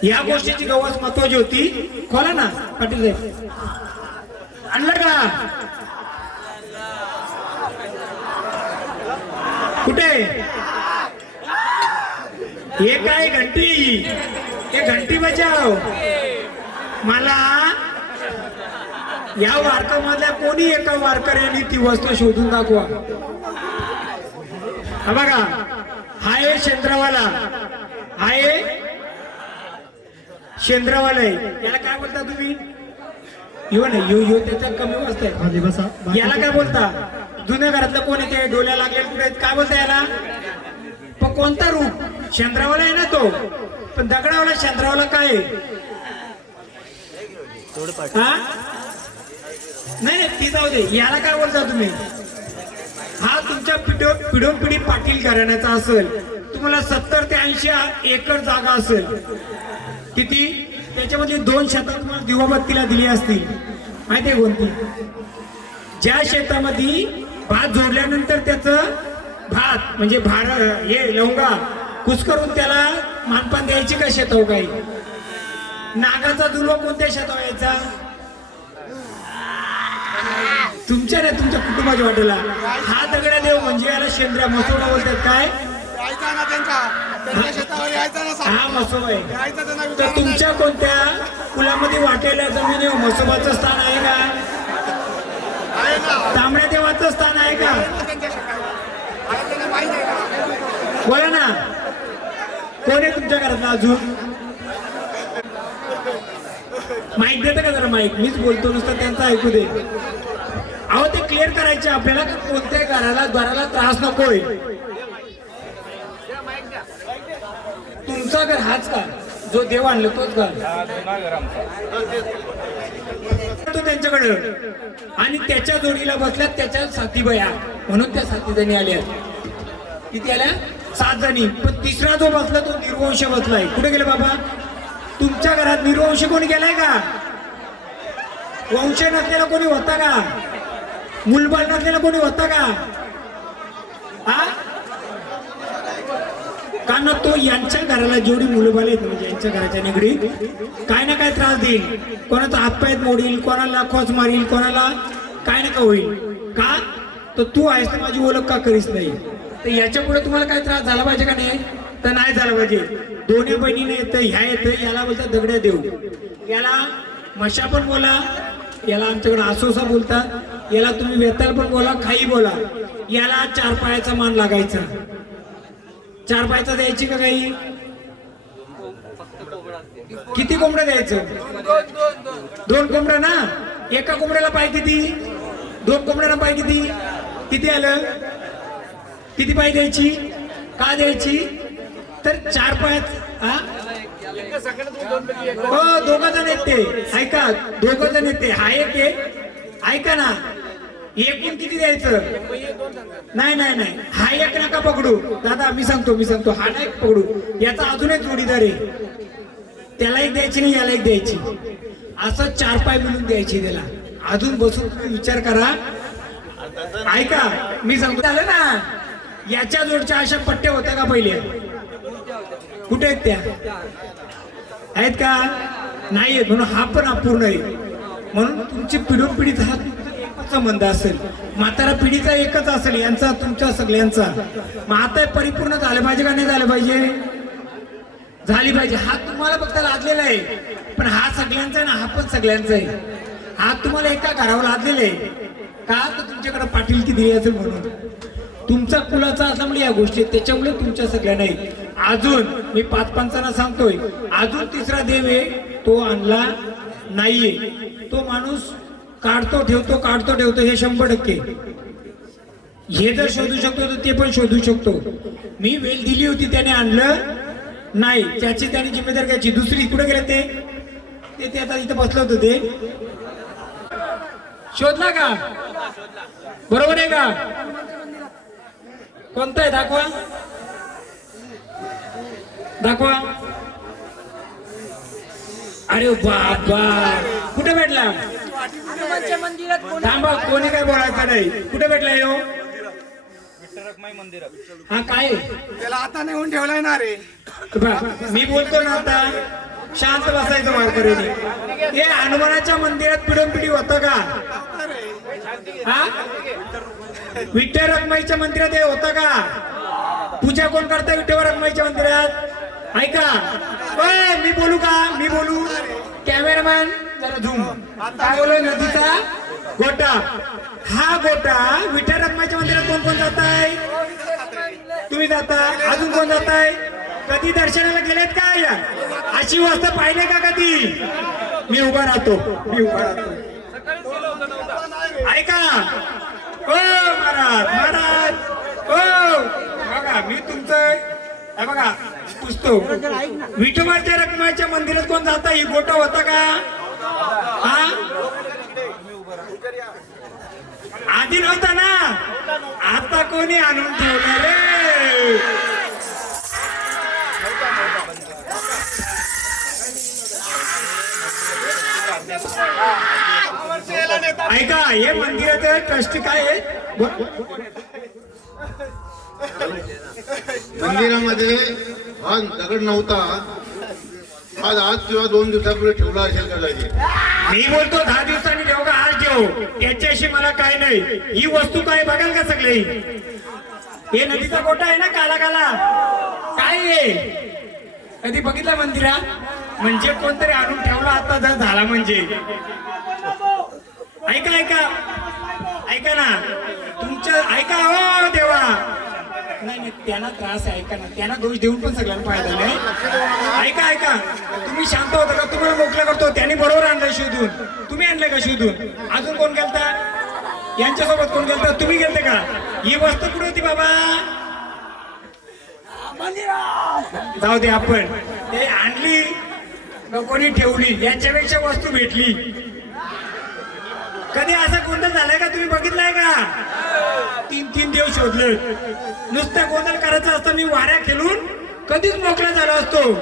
या गोष्टीची गवास महत्वाची होती. खोला ना पाटील साहेब. आणलं का? कुठे? हे काय घंटी? हे घंटी बजाव. मला या वारकामधल्या कोणी एका वारकऱ्याने ती वस्तू शोधून दाखवा. हा बघा, हा आहे शेंद्रवाला, हा आहे शेंद्रवाला आहे. याला काय बोलता तुम्ही? यो नाही, यो त्याच्या कमी वाजता आहे. याला काय बोलता? जुन्या घरातलं कोण येते? डोल्या लागले कुठे आहेत? काय बोलता याला? पण कोणता रूप? शेंद्रावाला आहे ना तो. पण दगडावाला शेंद्रावाला काय आहे? हा? नाही ती जाऊ दे. याला काय बोलता तुम्ही? हा तुमच्या पिढोपिढी पाटील घराण्याचा असेल. तुम्हाला 70 ते 80 एकर जागा असेल. किती? त्याच्यामध्ये 2 शेतात तुम्हाला दिवाबत्तीला दिली असतील. माहितीये कोणती? ज्या शेतामध्ये भात जोडल्यानंतर त्याचं भात म्हणजे हे लवंगा कुस्करून त्याला मानपान द्यायची का शेताव? काही नागाचा दुर्वा कोणत्या शेताव यायचा? तुमच्या नाही, तुमच्या कुटुंबाच्या वाटेला. हा दगडा देव म्हणजे याला शेंद्र्या मसोबा बोलतात. काय? यायचा ना त्यांच्या शेतावर यायचा ना. हा मसोबा आहे. यायचा त्यांना तर विचारायला. तुमच्या कोणत्या कुलामध्ये वाटेल्या जमिनीवर मसोबाचं स्थान आहे का? आहे ना. तांबड्या देवाचं स्थान आहे का? त्यांच्या शेतावर आहे त्यांना माहिती आहे का? बोला ना, कोण आहे तुमच्या घरातला अजून? माईक देतं का जरा? माईक मीच बोलतो, नुसतं त्यांचं ऐकू दे. अहो ते क्लिअर करायचे आपल्याला की कोणत्याही घराला त्रास नकोय. तुमचा घर हाच का? जो देव आणलं तोच घर तो त्यांच्याकडं. आणि त्याच्या जोडीला बसल्यात त्याच्या साथीबाया, म्हणून त्या साथीजणी आल्या. किती आल्या? 7 जणी. पण तिसरा जो बसला तो निर्वंश बसलाय. कुठे गेला बाबा? तुमच्या घरात निर्वंश कोणी गेलाय का? वंश नसलेला कोणी होता का? मुलबाळ नसलेला कोणी होता का? हा? कारण तो यांच्या घराला जेवढी मुलबाळ आहेत म्हणजे यांच्या घराच्या निगडीत काय ना काय त्रास देईल. कोणाचा हातपायत मोडील, कोणाला खोच मारील, कोणाला काय ना काय होईल. का? तर तू आहेस तर माझी ओळख का करीस नाही? तर याच्या पुढे तुम्हाला काय त्रास झाला पाहिजे का नाही? तर नाही झाला पाहिजे. दोन्ही बहिणीने येतं, ह्या येतं. याला बोलतात दगड्या देव, याला मशा पण बोला, याला आमच्याकडे आसोसा बोलतात. याला तुम्ही वेताल पण बोला, खाई बोला. याला 4 पायाचा मान लागायचा. 4 पायाचा द्यायची का काही? किती कोंबड्या द्यायचं? 2 कोंबड्या ना. एका कोंबड्याला पाय किती? 2 कोंबड्याला पाय किती? किती आलं? किती पाय द्यायची? का द्यायची? तर 4 पायात. हा, हो 2 जण येते. ऐका, 2 जण येते. हा एक आहे. ऐका ना, एकूण किती द्यायचं? नाही, हा एक नका पकडू दादा. मी सांगतो हा नाही पकडू. याचा अजून एक जोडीदार आहे, त्याला एक द्यायची नाही, याला एक द्यायची. असं 4 पाय मिळून द्यायची त्याला. अजून बसून तुम्ही विचार करा. ऐका, मी सांगतो. झालं ना, याच्या जोडच्या अशा पट्ट्या होत्या का पहिले? कुठे आहेत त्या? आहेत का? नाही आहेत. म्हणून हा पण अपूर्ण आहे. म्हणून तुमची पिढोपिढीचा हा एकच संबंध असेल. म्हातारा पिढीचा एकच असेल, यांचा तुमच्या सगळ्यांचा. मग आता परिपूर्ण झालं पाहिजे का नाही झालं पाहिजे? झाली पाहिजे. हा तुम्हाला फक्त लादलेला आहे, पण हा सगळ्यांचा आहे ना, हा पण सगळ्यांचा आहे. हा तुम्हाला एका घरावर लादलेला आहे का? तर तुमच्याकडे पाटीलकी दिली असेल म्हणून. तुमचा कुलाचा असल्यामुळे या गोष्टी आहेत. त्याच्यामुळे तुमच्या सगळ्या नाही. अजून मी 5 पंचांना सांगतोय, अजून तिसरा देव आहे तो आणला नाहीये. तो माणूस काढतो ठेवतो हे 100%. हे जर शोधू शकतो तर ते पण शोधू शकतो. मी वेळ दिली होती त्याने आणलं नाही, त्याची त्याने जिम्मेदार घ्यायची. दुसरी कुठे गेले ते आता इथं बसलं होतं. ते शोधला का? बरोबर आहे का? कोणता आहे दाखवा दाखवा. अरे बाबा कुठे भेटला? थांबा, कोणी काय बोलायचं नाही. कुठे भेटला यो? हा काय त्याला आता नेऊन ठेवलाय ना रे. मी बोलतो ना आता, शांत बसायचं वारकऱ्यांनी. हे हनुमानाच्या मंदिरात पिढोनपिढी होतं का? हा विठ्ठल रखमाईच्या मंदिरात हे होतं का? पूजा कोण करता विठ्ठल रखमाईच्या मंदिरात? ऐका, ओय मी बोलू का? मी बोलू? कॅमेरामॅन जरा झूम. काय बोलू? नदीचा गोटा. हा गोटा विठ्ठल रखमाईच्या मंदिरात कोण कोण जात आहे? तुम्ही जाता, अजून कोण जात आहे? कधी दर्शनाला गेलेत का? या अशी वस्तू पाहिले का कधी? मी उभा राहतो. ऐका ओ महाराज ओ बघा, मी तुमचं बघा पुसतो. विठोबाच्या रखमाच्या मंदिरात कोण जाता? ही गोटा होता का? हा आधी नव्हता ना, आता कोणी आणून ठेवलं रे? ऐका, हे मंदिराचं ट्रस्टी काय आहे? मंदिरामध्ये हा दगड नव्हता. आज किंवा 2 दिवसापूर्वी ठेवला असेल कदाचित. मी बोलतो 10 दिवसांनी ठेवू का आज ठेवू? त्याच्याशी मला काय नाही. ही वस्तू काय बघाल का सगळे? हे नदीचा गोटा आहे ना, काला काला काय आहे? कधी बघितला मंदिरात? म्हणजे कोणतरी आणून ठेवला आता जर झाला म्हणजे. ऐका ऐका ऐका ना तुमच्या, ऐका हो देवा. नाही त्यांना त्रास आहे. ऐका ना, त्यांना दोष देऊन पण सगळ्यांना फायदा नाही. ऐका ऐका, तुम्ही शांत होता का? तुम्हाला मोकळं करतो. त्यांनी बरोबर आणलं शोधून. तुम्ही आणलं का शोधून? अजून कोण गेलता? यांच्यासोबत कोण गेलता? तुम्ही गेलते का? ही वस्तू कुठे होती बाबा? जाऊ दे, आपण ते आणली का कोणी ठेवली? याच्यापेक्षा वस्तू भेटली. कधी असं गोंधळ झालाय का? तुम्ही बघितलाय का? 3 दिवस शोधलं. नुसतं गोंधळ करायचं असतं. मी वाऱ्या खेळून कधीच मोकळा झाला असतो.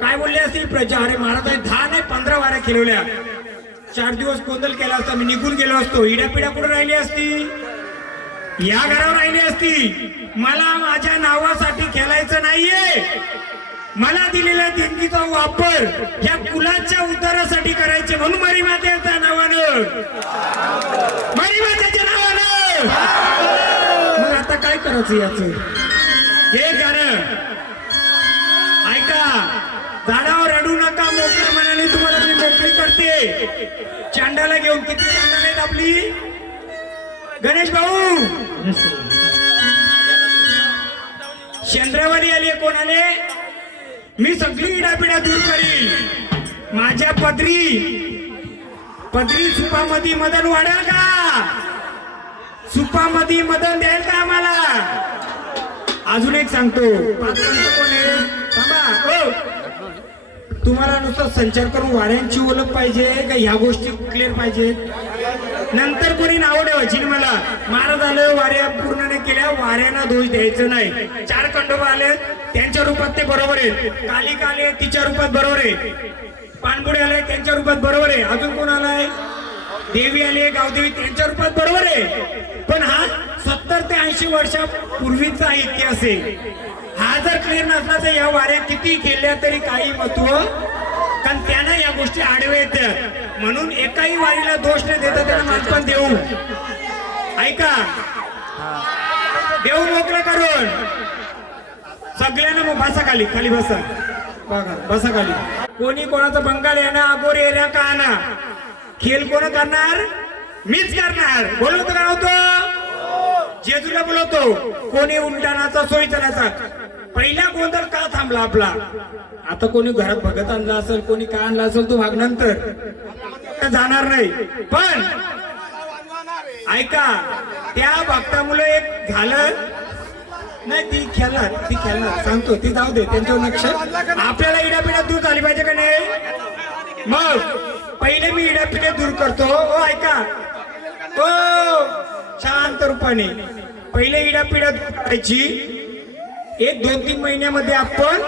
काय बोलले असते प्रजा? अरे महाराज 10 नाही 15 वाऱ्या खेळवल्या. 4 दिवस गोंधळ केला असता, मी निघून गेलो असतो. इडापिडा कुठे राहिली असती? या घरावर राहिली असती. मला माझ्या नावासाठी खेळायचं नाहीये. मला दिलेल्या देणगीचा वापर या कुलाच्या उद्धारासाठी करायचे. म्हणून मरी मातेच्या नावानं, मरी मातेच्या नावानं. मग आता काय करायचं याचं? हे गाणं ऐका. झाडावर रडू नका, मोकळ्या मनाने तुम्हाला मी मोकळी करते. चांडाला घेऊन किती चांडाल आहेत आपली? गणेश भाऊ चंद्रवारी आली. कोण आले? मी सगळी इडापिडा दूर करीन. माझ्या पदरी सुपामध्ये मदन वाढेल का? सुपामध्ये मदन द्याल का आम्हाला? अजून एक सांगतो. कोण आहे? थांबा. हो, तुम्हाला नुसतं संचार करून वाऱ्यांची ओळख पाहिजे का ह्या गोष्टी क्लिअर पाहिजेत? नंतर कोणी नाव ठेवायची मला. महाराज आलं, वाऱ्या पूर्ण नाही केल्या, वाऱ्यांना दोष द्यायचं नाही. 4 खंडोबा आले, त्यांच्या रूपात ते बरोबर आहे. कालिका आले, तिच्या रूपात बरोबर आहे. पाणबुडे आले, त्यांच्या रूपात बरोबर आहे. अजून कोण आलाय? देवी आली, गावदेवी, त्यांच्या रूपात बरोबर आहे. पण हा 70 ते 80 वर्षापूर्वीचा इतिहास आहे. हा जर क्लिअर नसला तर या वाऱ्या किती केल्या तरी काही महत्व, कारण त्यांना या गोष्टी आडव्या येतात. म्हणून एकाही वारीला दोष न देता त्याला मानपण देऊ. ऐका, देऊ मोकळं करून सगळ्यांना. मग बसा खाली, खाली बसा. बघा, बसा खाली. कोणी कोणाचा बंगाल येणार, अगोर येण्या का ना, खेळ कोण करणार? मीच करणार. बोलवतो का नव्हतं? जेजूला बोलवतो, कोणी उलटाणाचा सोयीचनाचा. पहिला गोंधळ का थांबला आपला? आता कोणी घरात भगत आणला असेल, कोणी काय आणला असेल, तो भाग नंतर जाणार नाही. पण ऐका, त्या भक्तामुळे एक झालं नाही, ती खेळणार सांगतो, ती जाऊ दे, त्यांच्यावर लक्ष. आपल्याला इडापिडा दूर झाली पाहिजे का नाही? मग पहिले मी इडापिडा दूर करतो. ओ ऐका, ओ शांत रूपाने पहिले इडापिडा दूर करायची. 1-2-3 महिन्यामध्ये आपण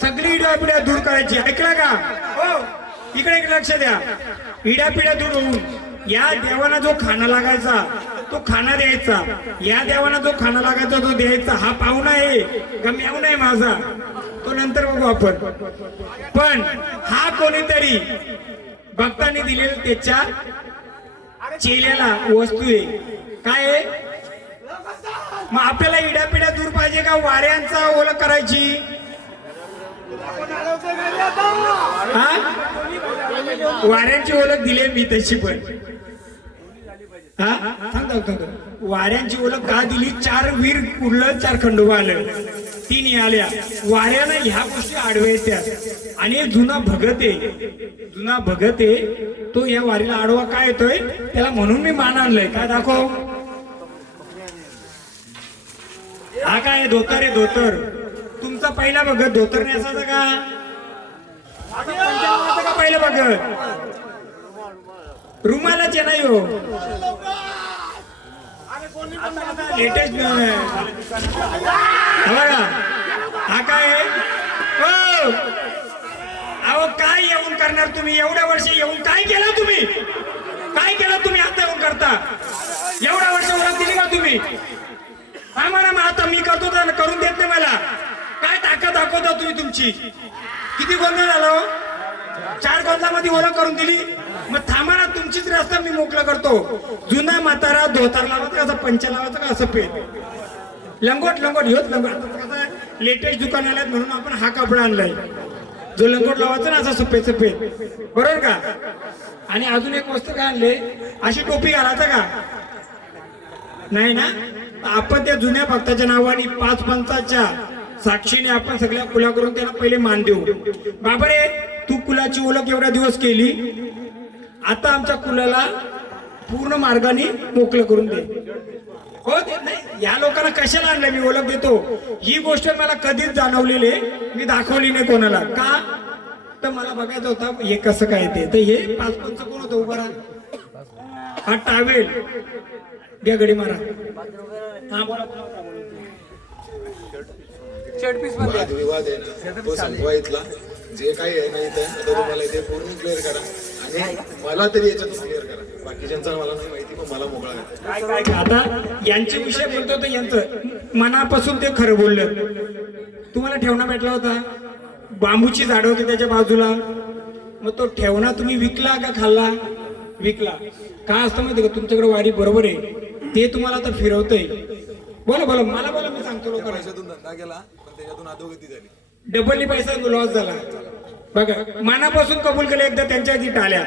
सगळी इडापिडा दूर करायची. ऐकला का? हो, इकडे लक्ष द्या. इडापिडा दूर होऊन या देवाला जो खाना लागायचा तो खाना द्यायचा, या देवाला जो खाना लागायचा तो द्यायचा. हा पाहुणा आहे का मेवणा आहे माझा, तो नंतर बघू आपण. पण हा कोणीतरी भक्तांनी दिलेला त्याच्या चेल्याला वस्तू आहे. काय आहे? मग आपल्याला इडापिडा दूर पाहिजे का वाऱ्यांचा ओळख करायची? हा, वाऱ्यांची ओळख दिली मी तशी. पण हा सांगतो, वाऱ्यांची ओळख का दिली? 4 वीर उरलं, 4 खंडोबा आलं, 3 आल्या. वाऱ्यानं ह्या गोष्टी आडवायच्या. आणि एक जुना भगत आहे तो या वारीला आडवा काय येतोय त्याला, म्हणून मी मान आणलंय. काय दाखव? हा काय धोतर आहे, धोतर. तुमचा पहिला भगत धोतर नेसायचा का? पहिलं भगत रुमालाचे नाही हो, लेटेस्ट. हा काय हो? अहो काय येऊन करणार तुम्ही? एवढ्या वर्ष येऊन काय केलं तुम्ही? काय केलं तुम्ही आता येऊन करता? एवढ्या वर्ष ओळख दिली का तुम्ही? आम्हाला मग आता मी करतो तर करून देत नाही मला. काय ताकद दाखवता तुम्ही तुमची? किती गोंधळ झाला हो? 4 गोंधळामध्ये ओळख करून दिली. मग थांबा ना, तुमचीच रस्ता मी मोकळा करतो. जुना म्हातारा धोतर लावायचा, असं पंच लावायचं का, असं पेट लंगोट ह्योच लंगोट. लेटेस्ट दुकान आल्यात म्हणून आपण हा कपडा आणलाय, जो लंगोट लावायचा ना, असं सफेद बरोबर का? आणि अजून एक वस्तू काय आणले, अशी टोपी घालायचं का? नाही ना. आपण त्या जुन्या भक्ताच्या नावाने 5 पंचाच्या साक्षीने आपण सगळ्या कुला करून त्यांना पहिले मान देऊ. बाबा रे, तू कुलाची ओळख एवढ्या दिवस केली, आता आमच्या कुलाला पूर्ण मार्गाने मोकळं करून दे. हो ते नाही, या लोकांना कशाला आणलं? मी ओळख देतो. ही गोष्ट मला कधीच जाणवलेली आहे, मी दाखवली नाही कोणाला. का तर मला बघायचं होतं हे कसं काय ते. तर हे 5 पंच कोण होतं उभं राहा? हा टावेल घ्या, गडी मारा. हा बोला. वादविवाद आहे ना, तो संपवा इथला. जे काही आहे ना इथे, आता तुम्हाला इथे पूर्ण क्लिअर करा. आणि मला तरी याच्यातून क्लिअर करा. बाकीच्यांचा मला नाही माहिती, पण मला मोकळा करा. काय आता यांचे विषय बोलतो तर यांचं मनापासून ते खरं बोललं. तुम्हाला ठेवणा भेटला होता, बांबूची झाडं होती त्याच्या बाजूला. मग तो ठेवणा तुम्ही विकला का खाल्ला? विकला. काय असतं माहिती का, तुमच्याकडे वारी बरोबर आहे ते तुम्हाला आता फिरवतंय. बोला मला बोला, मी सांगतो लोकांना. धंदा केला पण त्याच्यातून अधोगती झाली. डबलनी पैसा लॉस झाला. बघा, मनापासून कबूल केलं एकदा त्यांच्या आधी टाळ्या.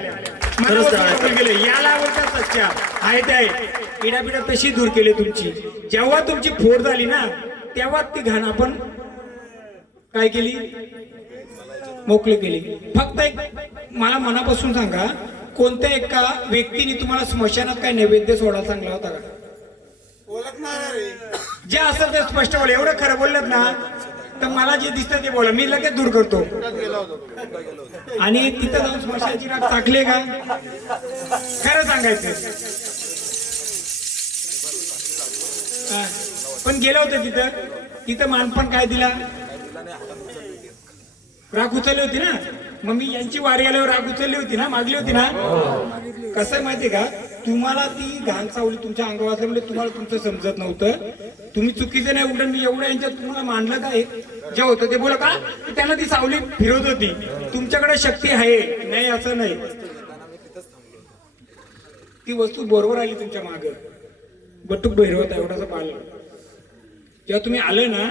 मनापासून कबूल केलं. याला आवडतात सच्चा आहे त्या इडापिडा तशी दूर केली तुमची. जेव्हा तुमची फोड झाली ना, तेव्हा ती घाण आपण काय केली? मोकळी केली. फक्त एक मला मनापासून सांगा, कोणत्या एका व्यक्तीने तुम्हाला स्मशानात काय नैवेद्य सोडा सांगला होता का? जे असेल ते स्पष्ट बोला. एवढं खरं बोललं ना तर मला जे दिसतं ते बोला, मी लगेच दूर करतो. आणि तिथं जाऊन स्मशानाची राख टाकले का? खरं सांगायचं. पण गेलं होतं तिथं मानपण काय दिला? राख उचलली होती ना. मग मी यांची वारी आल्यावर राख उचलली होती ना, मागली होती ना. कसं आहे माहितीये का, तुम्हाला ती घाण चावली तुमच्या अंगावर असल्यामुळे तुम्हाला तुमचं समजत नव्हतं. तुम्ही चुकीचं नाही. उलट मी एवढं यांच्यात तुम्हाला मांडलं काय जे होतं ते बोला का, त्यांना ती सावली फिरवत होती. तुमच्याकडे शक्ती आहे नाही असं नाही. ती वस्तू बरोबर आली तुमच्या मागे. बटूक भैरवत एवढासा पाल. जेव्हा तुम्ही आले ना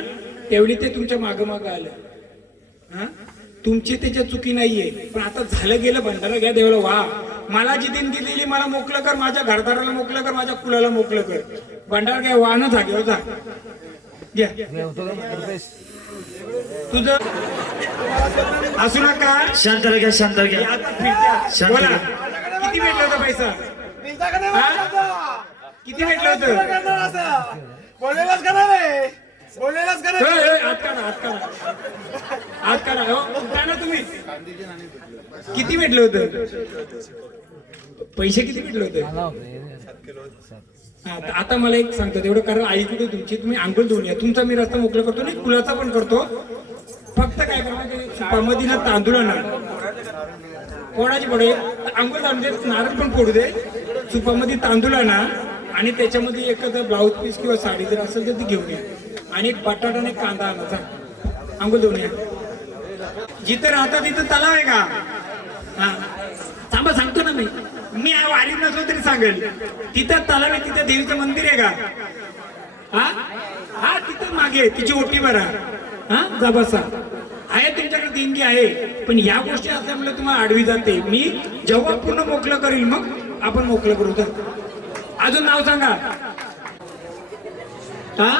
त्यावेळी ते तुमच्या मागं आलं. हा, तुमची त्याच्या चुकी नाहीये, पण आता झालं गेलं, भंडारा घ्या देवाला वा. मला जी देणगी दिली मला मोकळं कर, माझ्या घरदाराला मोकळं कर, माझ्या कुलाला मोकळं कर. भंडारा घ्या, वाहन जागेवर जा. घ्या तुझं असू नका. शांतला घ्या, शांतला हे घ्या. आता फिरत्या. शांत बोला घ्या. किती भेटलं होतं पैसा? दिलता का नाही हा? माझा? किती भेटलं तुला होतं? करणार असं? बोललेलाच का नाही रे? बोललेलाच का नाही? हात काढा, हात काढा, हात काढा. हो, उठा ना तुम्ही. किती भेटलं होतं? पैसे किती भेटले होते? हा, तर आता मला एक सांगतो तेवढं, कारण आई कुठे तुमची, तुम्ही आंघोळ धुवून या. तुमचा मी रस्ता मोकळा करतो नाही, कुलाचा पण करतो. फक्त काय करायचं, सुपामध्ये ना तांदूळ आणा, कोणाची पडे आंघोळ घालून दे, नारळ पण फोडू दे. सुपामध्ये तांदूळ आणा आणि त्याच्यामध्ये एखादं ब्लाऊज पीस किंवा साडी जर असेल तर ती घेऊन या. आणि एक बटाटा आणि एक कांदा आणा. जा आंघोळ धुवून या. जिथं राहता तिथं तलाव आहे का? हा थांबा, सांगतो ना मी वारीत नसलो तरी सांगेल. तिथं तलाव आहे, तिथं देवीचं मंदिर आहे का? हा हा तिथं मागे तिची ओटी भरा. हा जा बसा. आहे तुमच्याकडे देणगी आहे, पण या गोष्टी असल्यामुळे तुम्हाला आडवी जाते. मी जेव्हा पूर्ण मोकळं करील मग आपण मोकळं करू. तर अजून नाव सांगा. हा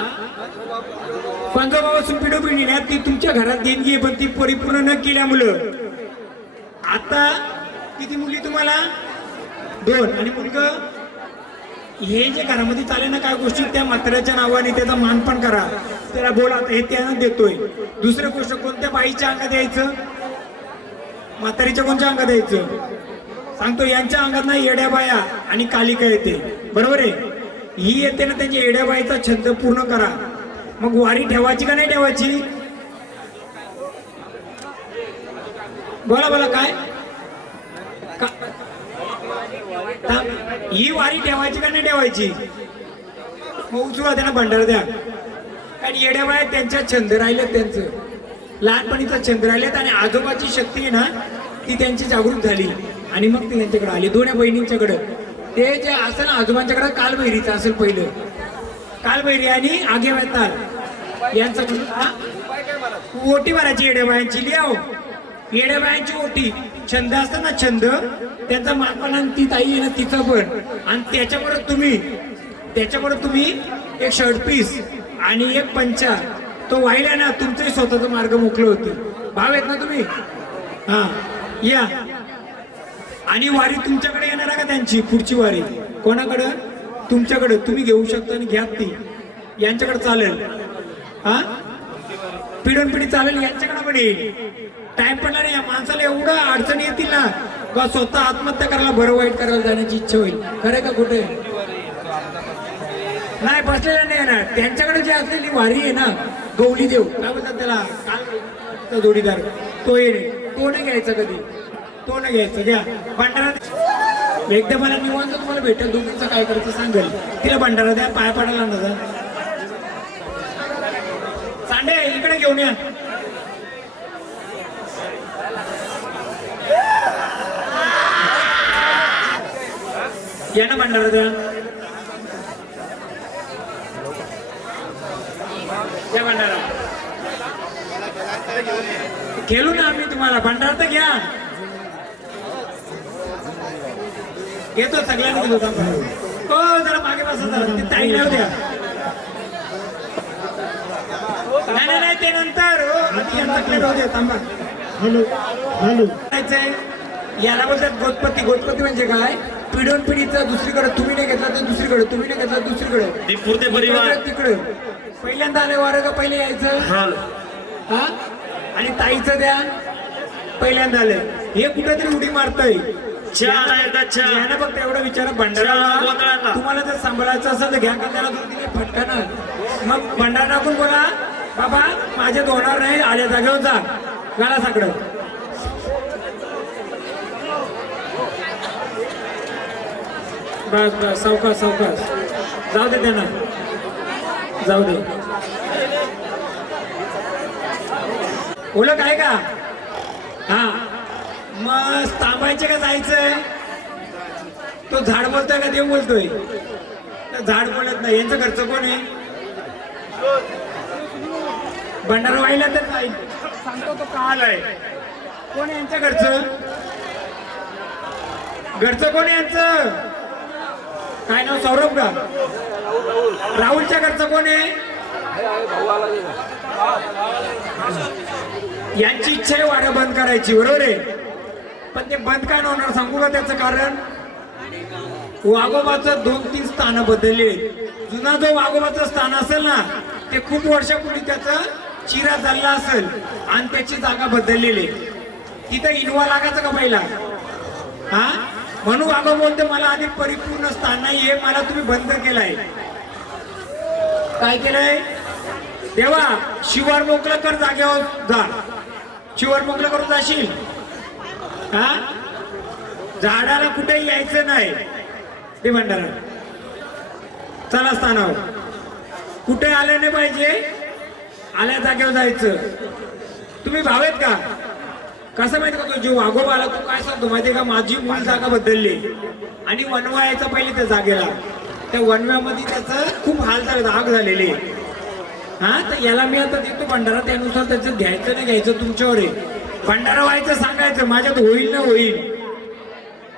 पंजोबापासून पिढोपिढी ना ती तुमच्या घरात देणगी आहे, पण ती परिपूर्ण न केल्यामुळं आता किती मुली तुम्हाला? 2. आणि मुलगा. हे जे घरामध्ये चालेल ना काय गोष्टी, त्या म्हाताऱ्याच्या नावाने त्याचा मान पण करा. त्याला बोला हे त्यानं देतोय. दुसरी गोष्ट, कोणत्या बाईच्या अंगात द्यायचं? म्हातारीच्या कोणत्या अंगात द्यायचं? सांगतो, यांच्या अंगात ना येड्या बाया आणि कालिका येते, बरोबर आहे? ही येते ना, त्यांच्या येड्या बाईचा छंद पूर्ण करा. मग वारी ठेवायची का नाही ठेवायची? बोला बोला काय ही वारी ठेवायची का नाही ठेवायची? मग उचलून त्यांना भंडार द्या. कारण येड्या बाया त्यांच्या छंद राहिलेत, त्यांचं लहानपणीचा छंद राहिलेत, आणि आजोबाची शक्ती आहे ना ती त्यांची जागृत झाली आणि मग ते त्यांच्याकडे आली. दोन्ही बहिणींच्याकडं ते जे असेल आजोबांच्याकडे कालभैरीचं असेल पहिलं, कालभैरी आणि आगे वेताल यांचं म्हणून ओटी भरायची येड्या बायांची. लिहाव येड्या बायांची ओटी. छंद असतात ना, छंद त्यांचा मालपण, ती ताई आहे ना तिचं पण. आणि त्याच्याबरोबर तुम्ही एक शर्ट पीस आणि एक पंचा तो वाहिला ना, तुमचंही स्वतःचा मार्ग मोकळे होते. भाव आहेत ना तुम्ही? हा या. आणि वारी तुमच्याकडे येणार आहे का त्यांची? पुढची वारी कोणाकडं? तुमच्याकडे. तुम्ही घेऊ शकता आणि घ्या ती. यांच्याकडे चालेल. हा पिढून पिढी चालेल, यांच्याकडे पण येईल. टाइम पडला नाही. या माणसाला एवढं अडचणी येतील ना का स्वतः आत्महत्या करायला, बरं वाईट करायला जाण्याची इच्छा होईल. खरं का कुठे नाही बसलेला नाही येणार. त्यांच्याकडे जी असलेली वारी आहे ना, गौली देव काय बोलतात त्याला, काल जोडीदार, तो येणे, तो नाही घ्यायचा कधी, तो नाही घ्यायचा. घ्या भंडारा. एकदा मला निवांत तुम्हाला भेटेल, दोघींचं काय करायचं सांगेल. तिला भंडारा द्या, पाया पडायला ना. सांडे इकडे घेऊन या. या ना भंडारा द्या. या भंडारा खेळू ना आम्ही तुम्हाला. भंडारा तर घ्या. येतो सगळ्यांना दिलो. हो जरा मागे बसा, जरा ते ताई नाही द्या. नाही नाही ते नंतर. हो आधी यांच्याकडे राहू दे, थांबा. हॅलो हॅलो याला बोलतात गोतपती. गोतपती म्हणजे काय? पिढून पिढीचा दुसरीकडे. तुम्ही नाही घेतला तर दुसरीकडे, तुम्ही नाही घेतला दुसरीकडे, परिवार तिकडे. पहिल्यांदा आले वारं का पहिले यायचं? हा आणि ताईचं द्या. पहिल्यांदा आले हे कुठेतरी उडी मारतय. यांना फक्त एवढं विचारा, भंडारा तुम्हाला जर सांभाळायचं असेल तर घ्या, का त्याला फटकाना. मग भंडारा टाकून बोला, बाबा माझ्यात होणार नाही, आल्या जागेवर जा, घाला साकडं. बस बस, सावकाश सावकाश. जाऊ दे त्यांना, जाऊ दे. ओळख आहे का? हा मग थांबायचे का जायचंय? तो झाड बोलतोय का देव बोलतोय? झाड बोलत नाही. यांचं घरचं कोण आहे? भंडारा व्हायला तर जाईल. सांगतो तो काल आहे. कोण आहे यांच्या घरचं? घरचं कोण आहे यांचं? काय नाव? सौरभ का? राहुलच्या घरचं कोण आहे? यांची इच्छा आहे वारं बंद करायची, बरोबर आहे. पण ते बंद काय होणार सांगू का त्याचं कारण? वाघोबाचं 2-3 स्थानं बदलली. जुना जो वाघोबाचं स्थान असेल ना ते खूप वर्षापूर्वी त्याचं चिरा चालला असेल आणि त्याची जागा बदललेली. तिथं इनवा लागायचं का पहिला? हा, म्हणून वाघोबा बोलते मला आधी परिपूर्ण स्थान नाही हे, मला तुम्ही बंद केलंय. काय केलंय? देवा शिवार मोकळं कर, जागेवर जा. शिवार मोकळं करून जाशील. हा, झाडाला कुठेही यायचं नाही ते भंडारा. चला स्थानावर कुठे आले नाही पाहिजे, आल्या जागेवर जायचं. तुम्ही भाव आहेत का? कसं माहिती का, तो जो वाघोबा आला तो काय सांगतो माहितीये का, माझी मूळ जागा बदलली आणि वनवा यायचा पहिले त्या जागेला. त्या वनव्यामध्ये त्याचं खूप हाल झाले, आग झालेली. हा, तर याला मी आता देतो भंडारा, त्यानुसार त्याचं घ्यायचं नाही घ्यायचं तुमच्यावर आहे. भंडारा व्हायचं सांगायचं, माझ्यात होईल ना होईल.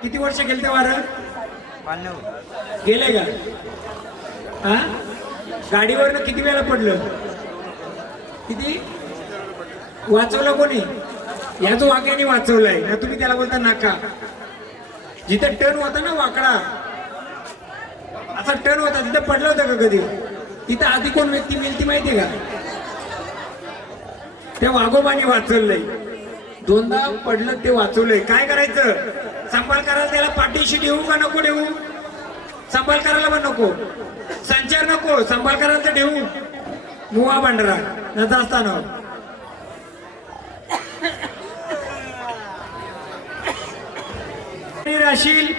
किती वर्ष गेले ते वारं? गेले का? हा, गाडीवरनं किती वेळा पडलं? किती वाचवलं कोणी? याच वाक्याने वाचवलंय ना. तुम्ही त्याला बोलता नाका. जिथं टर्न होता ना वाकडा, असा टर्न होता, तिथं पडलं होतं का कधी? तिथं आधी कोण व्यक्ती मिळती माहितीये का? त्या वाघोबाने वाचवलंय. 2दा पडलं ते वाचवलंय. काय करायचं? सांभाळ करायला त्याला पाठीशी ठेवू का नको ठेवू? सांभाळ करायला पण नको, संचार नको, सांभाळ करायला तर ठेवू. मुवा भंडारा न असताना राशील,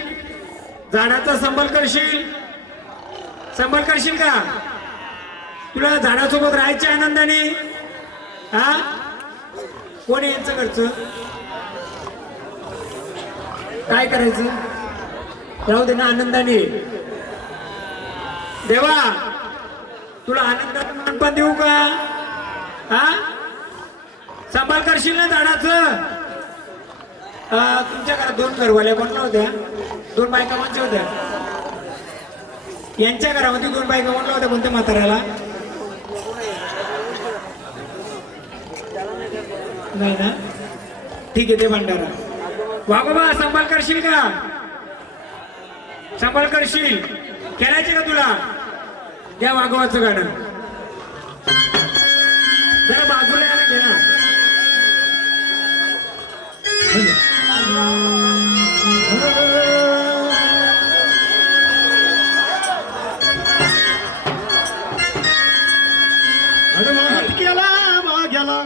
झाडाचा सांभाळ करशील. सांभाळ करशील का? तुला झाडासोबत राहायचे आनंदाने. हा, कोण आहे यांचं घरचं? काय करायचं? राहू दे ना आनंदाने. देवा तुला आनंदात पण देऊ का? हा, सांभाळ करशील ना झाडाचं? तुमच्या घरात 2 घरवाल्या कोणत्या होत्या? 2 बायका कोणत्या होत्या? यांच्या घरामध्ये 2 बायका कोणत्या होत्या? कोणत्या म्हाताऱ्याला? नाही ना, ठीक आहे ते भंडारा. वाघोबा सांभाळ करशील का? सांभाळ करशील. खेळायचे का तुला? त्या वाघोबाचं गाणं जरा बाजूला यायला घे ना. हात केला वाघ्याला,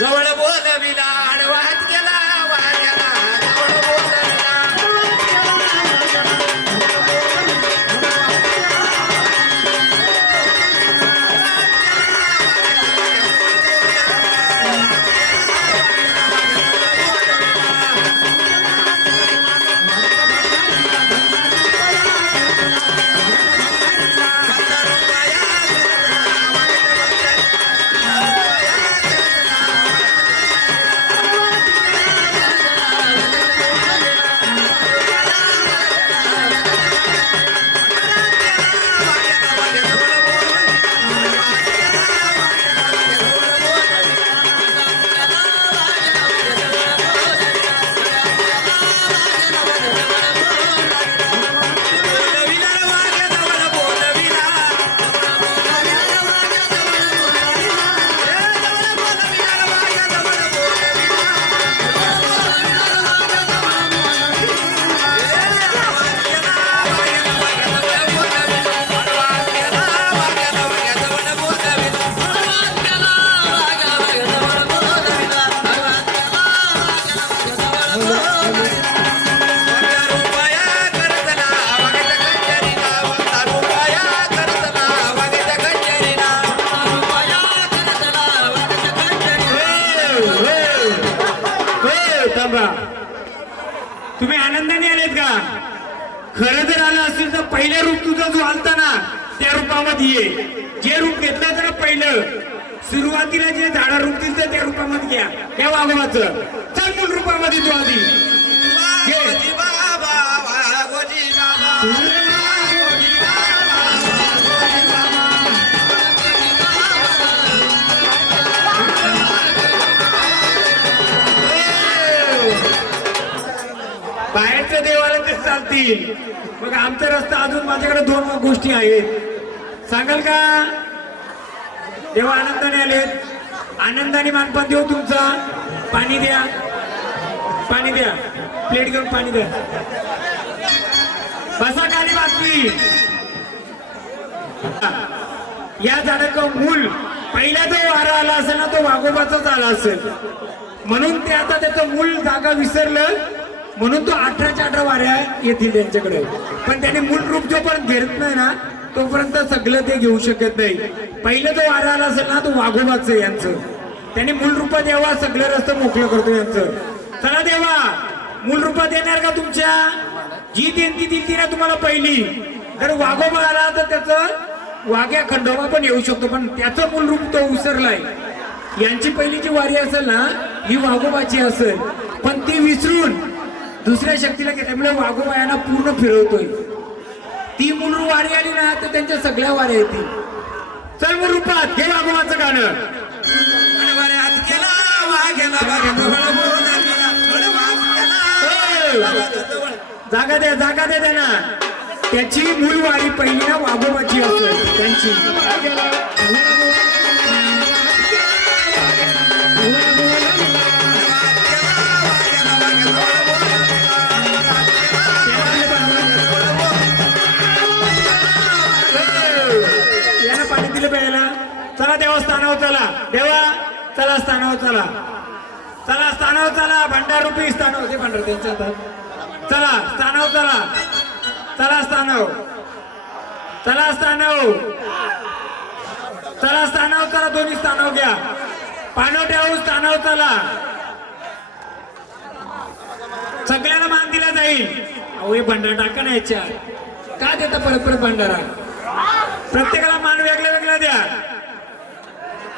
जवळ बोलविला आडवात केला वाऱ्याला, जवळ बोलविला तुम्ही आनंदाने आलेत का? खरं जर आलं असेल तर पहिलं रूप तुझा जो आलता ना त्या रूपामध्ये ये. जे रूप घेतलं तर पहिलं सुरुवातीला जे झाडा रूप दिलं त्या रूपामध्ये घ्या त्या वाघोबाचं. चल मूल रूपामध्ये तू आधी घे. वाघोजी बाबा वाघोजी बाबा बाहेरच्या देवाला ते चालतील. मग आमचा रस्ता अजून माझ्याकडे 2 गोष्टी आहेत. सांगाल का? देवा आनंदाने आलेत. आनंदाने मानपान देऊ तुमचा. पाणी द्या, पाणी द्या, प्लेट घेऊन पाणी द्या. बसा खाली. बातमी या झाडाचं मूल पहिला जो वारा आला असेल ना तो वाघोबाचाच आला असेल म्हणून ते आता त्याचं मूल जागा विसरलं म्हणून तो 18च्या 18 वाऱ्या येतील त्यांच्याकडे. पण त्याने मूळ रूप जोपर्यंत घेत नाही ना तोपर्यंत सगळं ते घेऊ शकत नाही. पहिलं जो वारा आला असेल ना तो वाघोबाचं यांचं. त्याने मूळ रूपात यावा सगळं रस्ता मोकळं करतो यांचं. चला देवा मूळ रूपात येणार का तुमच्या? जी देणगी दिली ना तुम्हाला पहिली. जर वाघोबा आला तर त्याचं वाघ्या खंडोबा पण येऊ शकतो पण त्याचं मूळ रूप तो विसरलाय. यांची पहिली जी वारी असेल ना ही वाघोबाची असेल पण ती विसरून दुसऱ्या शक्तीला घेतल्यामुळे वाघोबा यांना पूर्ण फिरवतोय. ती मूळ वारी आली ना तर त्यांच्या सगळ्या वाऱ्या येतील. चल मूळ रूपात घे वाघोबाचं गाणं. जागा द्या, जागा द्या त्यांना. त्याची मूळ वारी पहिली ना वाघोबाची असेल त्यांची. यानं पाणी दिलं प्यायला. चला देवस्थानावर चला. देवा चला स्थानावर चला. चला स्थानावर चला. भंडार रूपी स्थानावर ते भंडार त्यांच्या हातात. चला स्थानावर चला. चला स्थानावर. चला स्थानावर. चला स्थानावर चला. दोन्ही स्थानावर घ्या. पाणवट्यावर स्थानावर चला. सगळ्यांना मान दिला जाईल. अहो हे भंडार टाका ना याच्या. का देता परत परत भंडारा? प्रत्येकाला मान वेगळा वेगळा द्या.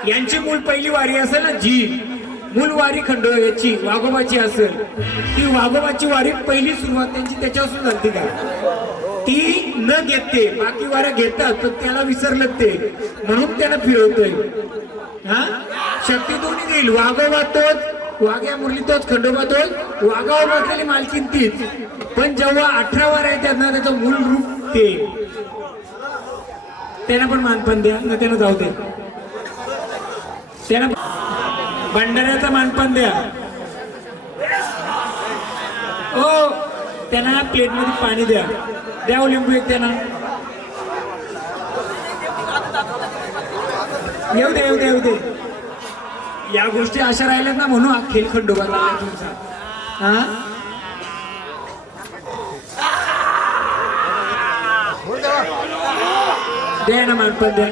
यांची मूळ पहिली वारी असेल ना जी मूळ वारी खंड याची वाघोबाची असेल ती वाघोबाची वारी पहिली सुरुवात त्यांची त्याच्यापासून झाली का? ती न घेते बाकी वाऱ्या घेतात तर त्याला विसरलं ते म्हणून त्याला फिरवतोय. हा शक्ती दोन्ही देईल. वाघोबा तोच, वाघ्या मुरली तोच, खंडोबा तोच, वाघावर बसलेली मालकीन तीच. पण जेव्हा 18 वाऱ्या येतात ना त्याचं मूळ रूप ते. त्यांना पण मानपण द्या ना. त्यांना जाऊ दे. त्यांना भंडाऱ्याचा मानपण द्या. ओ त्यांना प्लेट मध्ये पाणी द्या. द्या लिंबू एक त्यांना. येऊ दे, येऊ दे, येऊ दे. या गोष्टी अशा राहिल्यात ना म्हणून अखेल खंडोबा तुमचा. हा द्या ना मानपण द्या.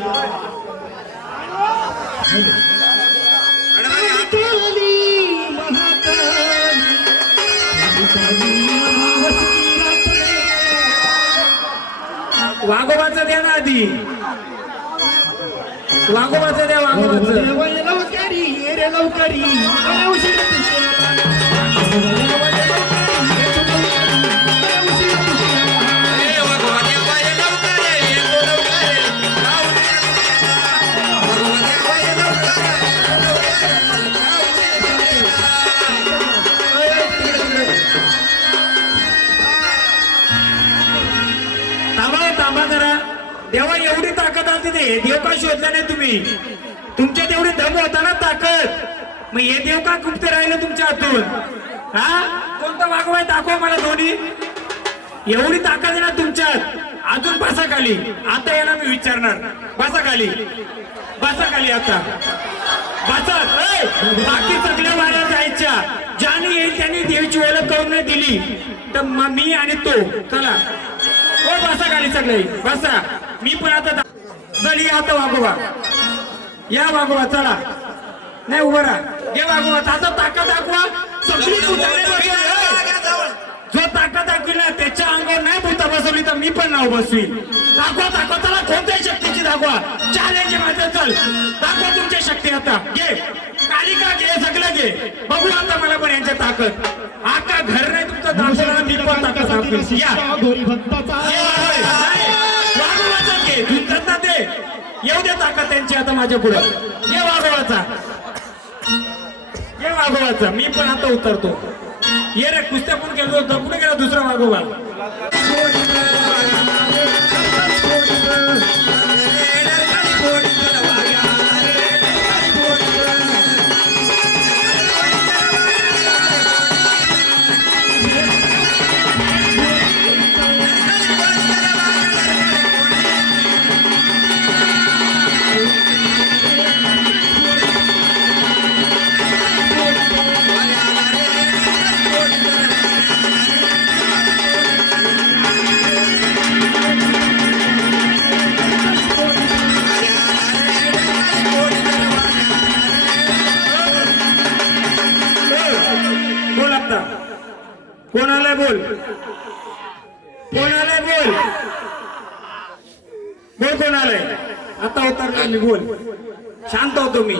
वाघोबाचं द्या ना आधी. वाघोबाचं द्या. वाघोबाचं थांबा जरा. देवा एवढी ताकद आली ते देव का शोधला नाही तुम्ही? तुमच्यात एवढी दम होता ना ताकद. मग हे देव का गुप्त राहिलं तुमच्या हातून? हा कोणता वाघोबा दाखवा मला दोन्ही. एवढी ताकद आहे ना तुमच्यात. अजून बसा खाली. आता याला मी विचारणार. बसा खाली. बसा खाली आता. बसा. बाकी सगळ्या वाऱ्या जायच्या. ज्याने येईल त्यांनी देवीची ओळख करून नाही दिली तर मी आणि तो. चला हो बसा खाली सगळे. बसा. मी पण आता चल या आता वाघोबा. या वाघोबा चला. नाही उभं राहा. घे वाघोबा. आता ताकद दाखवा. सगळी जो ताकद दाखवी ना त्याच्या अंगावर नाही भूता बसवली तर मी पण नाव बसवी. दाखवा दाखवा. चला कोणत्याही शक्तीची दाखवा. चॅलेंज माझं. चल दाखवा तुमची शक्ती आता. घे कालिका घे सगळं घे. घे बघू आता मला पण यांच्या ताकद आका घर नाही तुमचं दाखवलं ना, मी पण ताकद दाखवेन. या ये वाघोबाचा घे तुमचं ना ते येऊ दे ताकद त्यांची आता माझ्या पुढे. ये वाघोबाचा मी पण आता उतरतो. ये रे कुस्त्या पण केलं होतं कुठे गेला दुसरा वाघोबा. बोल आता कोण आलाय बोल कोण आलाय बोल बोल कोण आलाय आता उतरलो मी बोल शांत होतो मी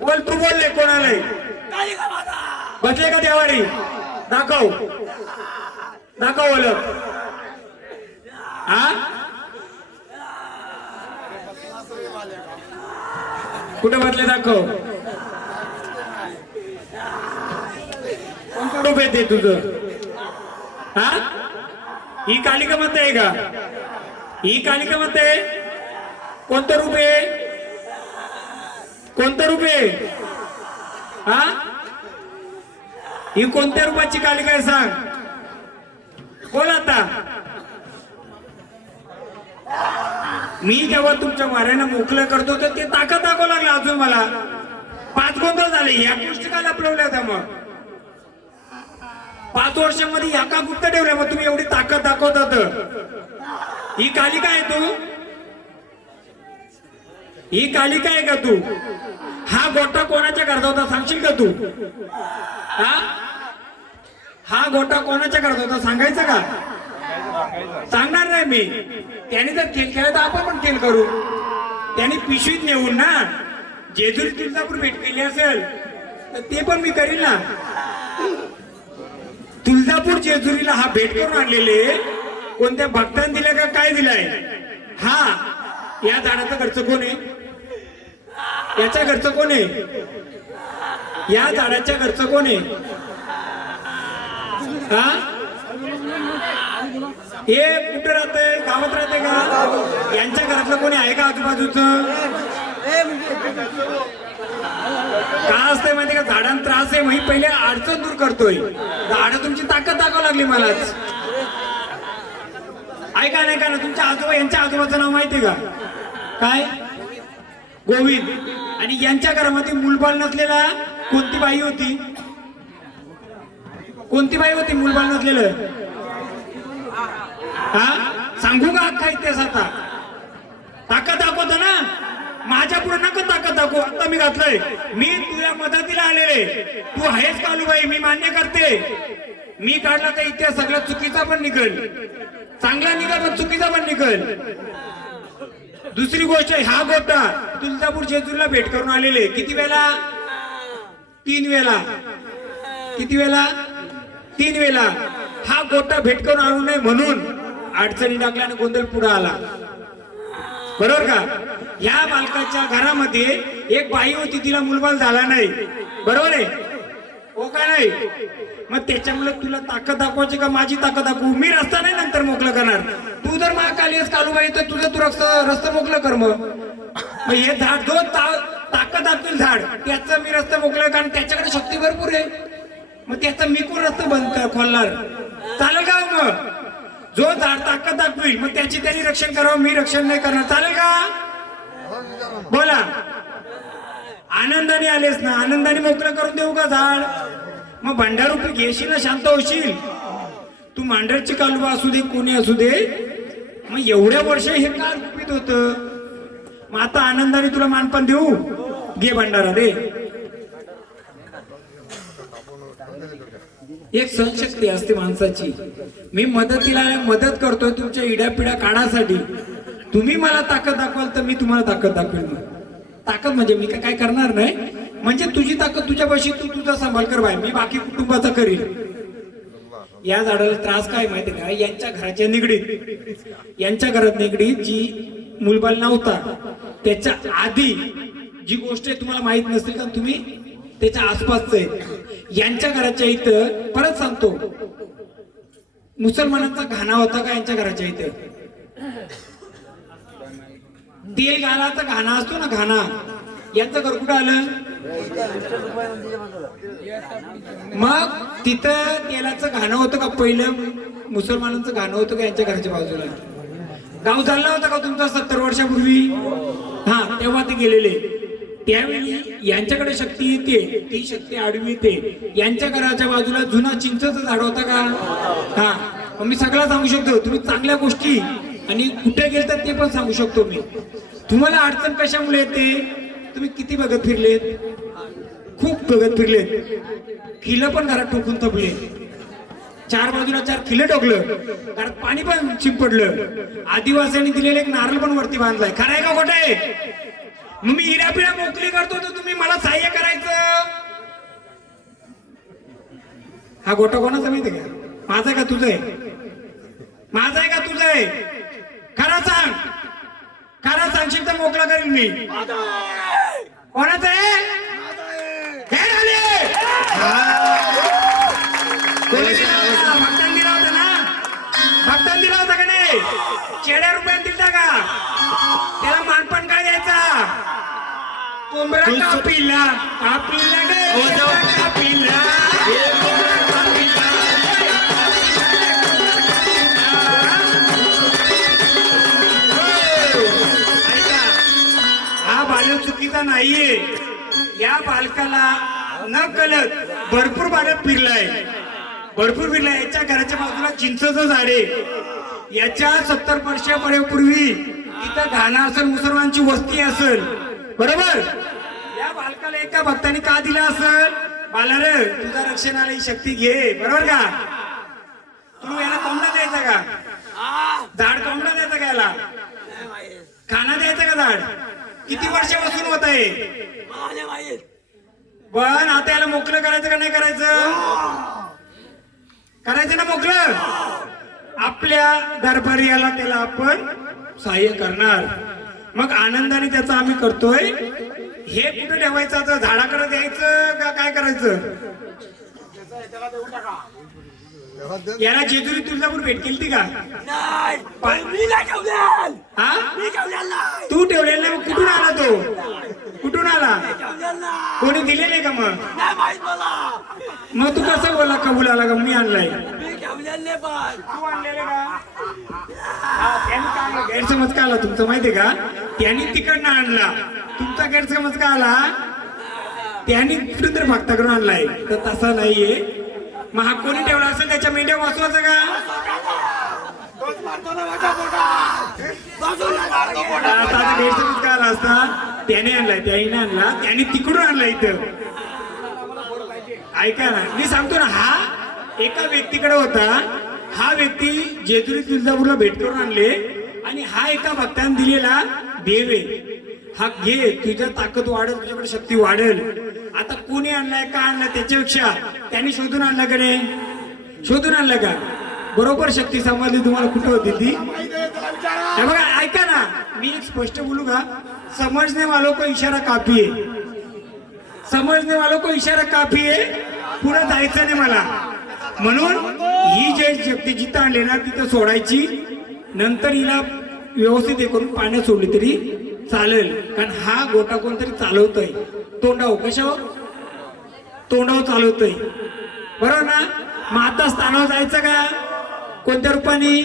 बोल तू बोलले कोण आलाय बसले का देवारी दाखव दाखव ओळख हा कुठे बसले दाखव कोणतं रूप येते तुझं हा ही कालिका मत आहे का ही कालिका मत आहे कोणतं रूप आहे कोणतं रूप आहे हा ही कोणत्या रूपाची कालिका आहे सांग बोल आता मी जेव्हा तुमच्या वाऱ्यानं मोकळं करतो तर ते ताकद दाखव लागला अजून मला 5 गोंधळ झाले या गोष्टी का लपवल्या होत्या मग 5 वर्षामध्ये या का गुप्त ठेवल्या मग तुम्ही एवढी ताकद दाखवतात ही कालिका आहे तू ही कालिका आहे का तू हा गोटा कोणाच्या घरात होता सांगशील का तू हा गोटा कोणाच्या घरात होता सांगायचं का सांगणार नाही मी त्याने जर खेळ केला तर आपण पण खेळ करू त्याने पिशवीत नेऊन ना जेजुरी तुळजापूर भेट केली असेल तर ते पण मी करीन ना तुळजापूर जेजुरीला हा भेट करून आणलेले कोणत्या भक्तांनी दिल्या का काय दिलाय हा या झाडाचं घरचं कोण आहे याच्या घरचं कोण आहे या झाडाच्या घरचं कोण आहे हा हे कुठे राहते गावात राहते का यांच्या घरातलं कोणी आहे का आजूबाजूचं का असतंय माहिती का झाडांना त्रास आहे मी पहिले अडचण दूर करतोय झाड तुमची ताकद दाखव लागली मलाच ऐका नाही का ना तुमच्या आजोबा यांच्या आजोबाचं नाव माहितीये का काय गोविंद आणि यांच्या घरामध्ये मुलबाळ नसलेला कोणती बाई होती मुलबाळ नसलेलं हा सांगू का अख्खा इतिहास आता ताकद दाखवतो ना माझ्या पुढे नको ताकद दाखव आता मी घातलंय मी तुझ्या मदतीला आलेले तू आहेस कालूबाई मी मान्य करते मी काढला तर इतिहास सगळा चुकीचा पण निघल चांगला निघल पण चुकीचा पण निघल दुसरी गोष्ट हा गोटा तुळजापूर जेजुरीला भेट करून आलेले किती वेळा 3 वेळा किती वेळा 3 वेळा हा गोटा भेट करून आणू नये म्हणून अडचणी टाकल्याने गोंधळ पुढे आला बरोबर का या बालकाच्या घरामध्ये एक बाई होती तिला मुलबाळ झाला नाही बरोबर आहे हो का नाही मग त्याच्यामुळे तुला ताकद दाखवायची का माझी ताकद दाखवू मी रस्ता नाही नंतर मोकळं करणार तू जर महाकाली आहेस कालूबाई तर तुझं तू रस्ता मोकळं कर मग हे झाड जो ताकद दाखवेल झाड त्याचं मी रस्ता मोकळं कारण त्याच्याकडे शक्ती भरपूर आहे मग त्याचा मी कोण रस्ता बंद खोलणार चालेल का मग जो झाड ताकद दाखवेल मग त्याची त्यांनी रक्षण करावं मी रक्षण नाही करणार चालेल का बोला आनंदाने आलेस ना आनंदाने मोकळं करून देऊ का झाड मग भंडारूपी घेशील ना शांत होशील तू मांडरची कालवा असू दे कोणी असू दे मग एवढ्या वर्ष हे का गुपित होत मग आता आनंदाने तुला मानपण देऊ घे भंडारा दे एक सहनशक्ती असते माणसाची मी मदतीला मदत करतोय तुमच्या इड्यापिड्या काढासाठी तुम्ही मला ताकद दाखवाल तर मी तुम्हाला ताकद दाखवेल ताकद म्हणजे मी काय करणार नाही म्हणजे तुझी ताकद तुझ्यापाशी, तू तुझा सांभाळ कर बाय, मी बाकी कुटुंबाचा करील. या झाडाला त्रास काय माहिती का, यांच्या घराच्या निगडीत, यांच्या घरात निगडीत जी मुलबाल नव्हता त्याच्या आधी जी गोष्ट आहे तुम्हाला माहित नसेल का, तुम्ही त्याच्या आसपासच आहे. यांच्या घराच्या इथं परत सांगतो, मुसलमानांचा घाणा होता का यांच्या घराच्या इथं? तेल घालाचा घाणा असतो ना, घाणा. यांचं घर कुठं आलं? मग तिथं तेलाचं घाणं होतं का? पहिलं मुसलमानांचं घाणं होतं का यांच्या घराच्या बाजूला? गाव चालला होता का तुमचा 70 वर्षापूर्वी? हा, तेव्हा ते गेलेले. त्यावेळी यांच्याकडे शक्ती येते, ती शक्ती आडवी येते. यांच्या घराच्या बाजूला जुना चिंचेचं झाड होता का? हा, मग मी सगळं सांगू शकतो. तुम्ही चांगल्या गोष्टी आणि कुठे गेलतात ते पण सांगू शकतो मी. तुम्हाला अडचण कशामुळे येते? तुम्ही किती बघत फिरलेत? खूप बघत फिरलेत. खिलं पण घरात टोकून थपले, 4 बाजूला 4 खिलं टोकलं, घरात पाणी पण चिंपडलं, आदिवासींनी दिलेले एक नारळ पण वरती बांधलाय. खरं आहे का खोटं आहे? मग मी हिरापिरा मोकळी करतो तर तुम्ही मला सहाय्य करायचं. हा गोटा कोणाचा माहिती का? माझा आहे का तुझा आहे? माझा आहे का तुझा आहे? खरं सांग, खरं सांगशील तर मोकळा करील मी. कोणाचं आहे? हे झाले. भक्तांनी दिला होता ना? भक्तांनी दिला होता का नाही? चेड्या रुपयात दिलता का? त्याला मानपण काय द्यायचा? कोंबडा कापिला, कापिला गे, कापिला. हा बालक चुकीचा नाहीये. या बालकाला न कळत भरपूर बालक फिरलाय, भरपूर फिरलाय. याच्या घराच्या बाजूला चिंचेचं झाड आहे. याच्या 70 वर्षापूर्वी इथं घाणा असेल, मुसलमानांची वस्ती असेल, बरोबर? या बालकाला एका भक्ताने का दिला असेल? बाला रे, तुझा रक्षणाला ही शक्ती घे, बरोबर का? तू याला कोंबडा द्यायचा का? झाड कोंबडा द्यायचा का याला? खाना द्यायचा का झाड? किती वर्षापासून होत आहे? पण आता याला मोकळं करायचं का नाही करायचं? करायचं ना मोकळं. आपल्या दरबारी याला त्याला आपण सहाय्य करणार. मग आनंदाने त्याचा आम्ही करतोय. हे कुठे ठेवायचं? आता झाडाकडे द्यायचं का काय करायचं? याला जेजुरी तुळजापूर भेट केली का? हा, तू ठेवलेला. मग कुठून आला तो? कुठून आला? कोणी दिलेले का? मग तू कसं बोला कबूल आला का? मी आणलाय. तू आणलेले का? गैरसमज का आला तुमचा माहितीये का? त्यांनी तिकडनं आणला. तुमचा गैरसमज का आला? त्यांनी कुठून तर भक्ताकडून आणलाय. तर तसा नाहीये. मग हा कोणी ठेवला असेल? त्याच्या मेंढ्या वाचवायचं का? गैरसमज का आला असता? त्याने आणलाय, त्याने आणला, त्याने तिकडून आणला इथं. ऐका ना, मी सांगतो ना, हा एका व्यक्तीकडे होता. हा व्यक्ती जेजुरी तुळजापूरला भेट करून आणले आणि हा एका भक्ताने दिलेला देव आहे. हा घे, तुझ्या ताकद वाढेल, तुझ्याकडे शक्ती वाढेल. आता कोणी आणलाय का आणलाय त्याच्यापेक्षा त्यांनी शोधून आणला का नाही? शोधून आणलं का? बरोबर शक्ती समजली तुम्हाला कुठे होती ती? हे बघा, ऐका ना, मी एक स्पष्ट बोलू का? समझने वालों को इशारा काफी है. समझने वालों को इशारा काफी है. पुढे जायचं नाही मला. म्हणून ही जे शक्ती जिथं आणली ना तिथं सोडायची. नंतर हिला व्यवस्थित हे करून पाण्यात सोडली तरी चालेल. कारण हा गोटा कोणतरी चालवतोय. तोंडाव कशावर? तोंडावर चालवतोय, बरोबर ना? मग आता स्थानावर जायचं का? कोणत्या रूपाने?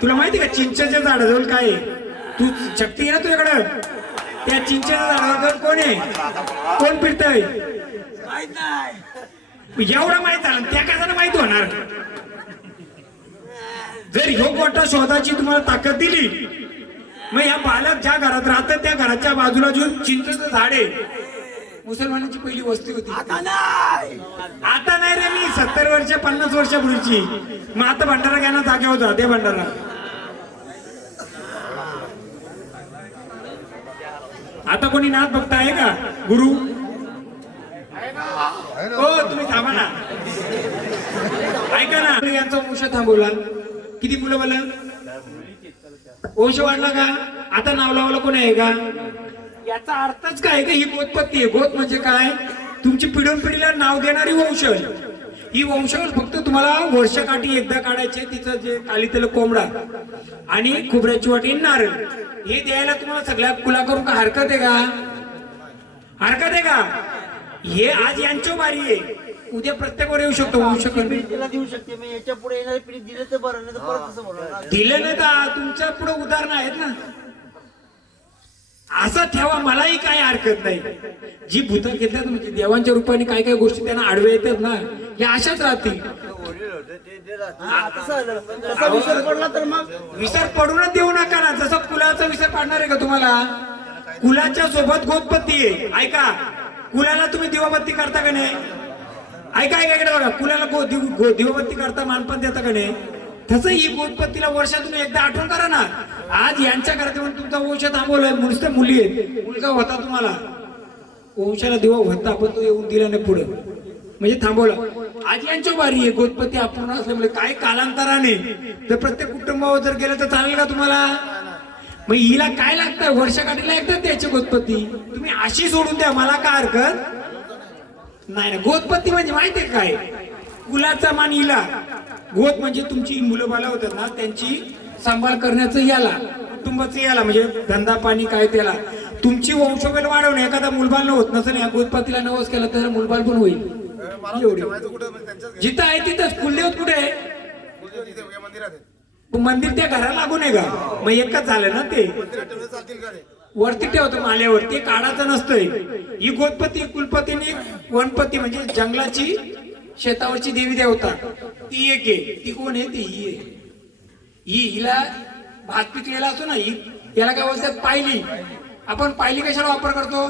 तुला माहिती का चिंचेच्या झाडाजवळ काय आहे? तू शक्ती आहे ना तुझ्याकडं? त्या चिंचेच्या झाडाजवळ कोण आहे? कोण फिरतय? एवढं माहित झालं, त्या कशाला माहित होणार? जर ह्यो गोटा शोधाची तुम्हाला ताकद दिली, मग या बालक ज्या घरात राहतात त्या घराच्या बाजूला जो चिंचेचं झाड आहे, मुसलमानांची पहिली वस्ती होती. आता नाही रे, मी 70 वर्ष 50 वर्षापूर्वीची. मग आता भंडारा घ्या ना, जागे होता ते भंडारा. आता कोणी नाथ भक्त आहे का? गुरु हो तुम्ही थांबा ना, ऐका ना. यांचा वंश थांबवला, किती मुलं मला वंश वाढला का? आता नाव लावलं कोण आहे का? याचा अर्थच काय का? ही गोतपत्ती आहे. गोत म्हणजे काय? तुमची पिढून पिढीला नाव देणारी वंशज. ही वंशज फक्त तुम्हाला वर्षकाठी एकदा काढायचे. तिचं जे काली तेल कोंबडा आणि खोबऱ्याची वाटी नारळ हे द्यायला तुम्हाला सगळ्या कुला करून का हरकत आहे का? हरकत आहे का? हे आज यांच्या बारी आहे, उद्या प्रत्येकावर येऊ शकतो वंश. तिला देऊ शकते मी, याच्या पुढे येणारी पिढी दिलं तर बरं, नाही तर परत कसं बोलणार? दिलं नाही तर तुमच्या पुढे उदाहरणं आहेत ना. असं ठेवा, मलाही काय हरकत नाही. जी भूतं घेतल्यात म्हणजे देवांच्या रूपाने काय काय गोष्टी त्यांना आडवे येतात ना, या अशाच राहतील. कसं आलं? तसा विसर पडला तर मग विसर पडूनच देऊ नका ना. जसं कुलाचा विसर पाडणार आहे का तुम्हाला? कुलाच्या सोबत गोतपत्ती आहे. ऐका, कुलाला तुम्ही दिवाबत्ती करता का नाही? ऐका ऐका इकडे बघा, कुलाला दिवाबत्ती करता, मानपण देता का नाही? तसं ही गोतपत्तीला वर्षातून एकदा आठवण करा ना. आज यांच्या घरात येऊन तुमचा वंश थांबवलाय, नुसतं मुली आहेत. मुलगा होता तुम्हाला, वंशाला दिवा होता पण तो येऊन दिला नाही पुढे, म्हणजे थांबवला. आज यांच्या बारी आहे. गोतपत्ती अपूर्ण असल्यामुळे काय कालांतराने तर प्रत्येक कुटुंबावर जर गेलं तर चालेल का तुम्हाला? मग हिला काय लागतं? वर्षकाठीला एकदा द्यायची गोतपत्ती. तुम्ही अशी सोडून द्या, मला काय हरकत नाही ना. गोतपत्ती म्हणजे माहितीये काय? कुलाचा मान हिला. गोत म्हणजे तुमची मुलं बाला होतात ना, त्यांची सांभाळ करण्याचं याला, कुटुंबाचं याला, म्हणजे धंदा पाणी काय त्याला. तुमची वंशवेल वाढवणे, एखादा मुलबाल होत नसेल या गोतपत्तीला नवस केला तर मुलबाल पण होईल. एवढी जिथं आहे तिथंच. कुलदेवत कुठे आहे? मंदिर त्या घराला लागून आहे का? मग एकच झालं ना ते. वरती ठेवतो माल्यावर, ते काढाचं नसतंय. ही गोतपती कुलपतीने वनपती म्हणजे जंगलाची शेतावरची देवी देवता ती एक आहे. ती कोण आहे? ती ही आहे. हिला भात पिकलेला असतो ना, ही याला काय बोलतात? पायली. आपण पायली कशाला वापर करतो?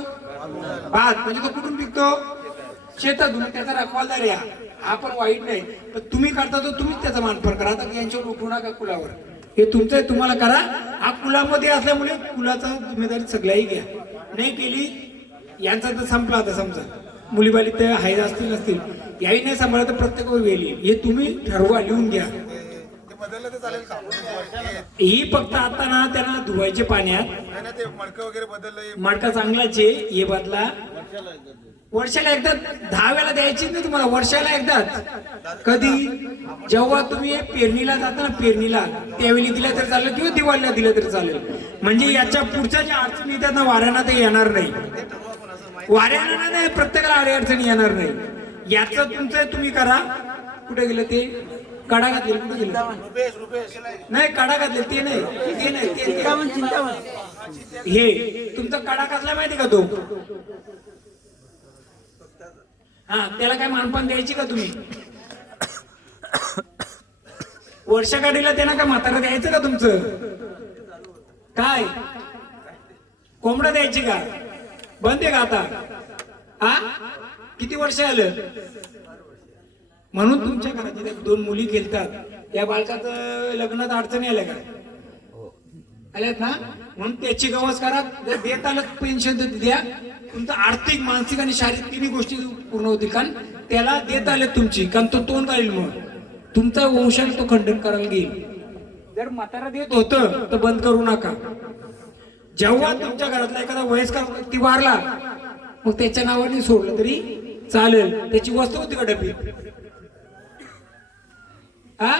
भात म्हणजे तो कुठून पिकतो? शेतातून. त्याचा रखवालदार या. हा पण वाईट नाही, पण तुम्ही करता तो तुम्हीच त्याचा मानपान करा. आता यांच्यावर उठू नका कुलावर. हे तुमचं आहे, तुम्हाला करा. हा कुलामध्ये असल्यामुळे कुलाचा जिम्मेदारी सगळ्याही घ्या. नाही केली यांचा तर संपला. आता समजा मुलीबाली तर हाय असतील नसतील, याही नाही सांभाळा तर प्रत्येकावर वेळ येईल. हे तुम्ही ठरवा, लिहून घ्या. ही फक्त आता ना त्यांना धुवायचे पाण्यात. मडका चांगलाच आहे, हे बदला. वर्षाला एकदा 10 वेळा द्यायची नाही तुम्हाला, वर्षाला एकदाच. कधी? जेव्हा तुम्ही पेरणीला जाता ना, पेरणीला त्यावेळी दिल्या तर चालेल किंवा दिवाळीला दिल्या तरी चालेल. म्हणजे याच्या पुढच्या ज्या अडचणी येतात ना वाऱ्यांना, ते येणार नाही. वाऱ्यांना नाही, प्रत्येकाला आडी अडचणी येणार नाही. याचं तुमचं तुम्ही करा. कुठे गेलं ते? काढा घातले. कुठे गेलं? नाही, काढा घातले ते नाही, ते नाही, ते हे तुमचा काढा कसला माहिती का? तो हा, त्याला काय मानपान द्यायची का तुम्ही? वर्षाकाठीला त्यांना काय म्हातारा द्यायचं का तुमचं? काय कोंबडा द्यायची का? बंद आहे का आता? हा, किती वर्ष आलं? म्हणून तुमच्या घरात 2 मुली खेळतात, या बालकाचं लग्नात अडचणी आल्या का? आल्यात ना. म्हणून त्याची गवस करा. जर देत आलं पेन्शन तर द्या. तुमचं आर्थिक, मानसिक आणि शारीरिक तिन्ही गोष्टी पूर्ण होतील. कारण त्याला देत आले तुमची, कारण तो तोंड काढेल. मग तुमचा वंशाला तो खंडन करायला घेईल. जर म्हातारा देत होतं तर बंद करू नका. जेव्हा तुमच्या घरातला एखादा वयस्कर व्यक्ती वारला, मग त्याच्या नावाने सोडलं तरी चालेल. त्याची वस्तू होती का डबीत? हा,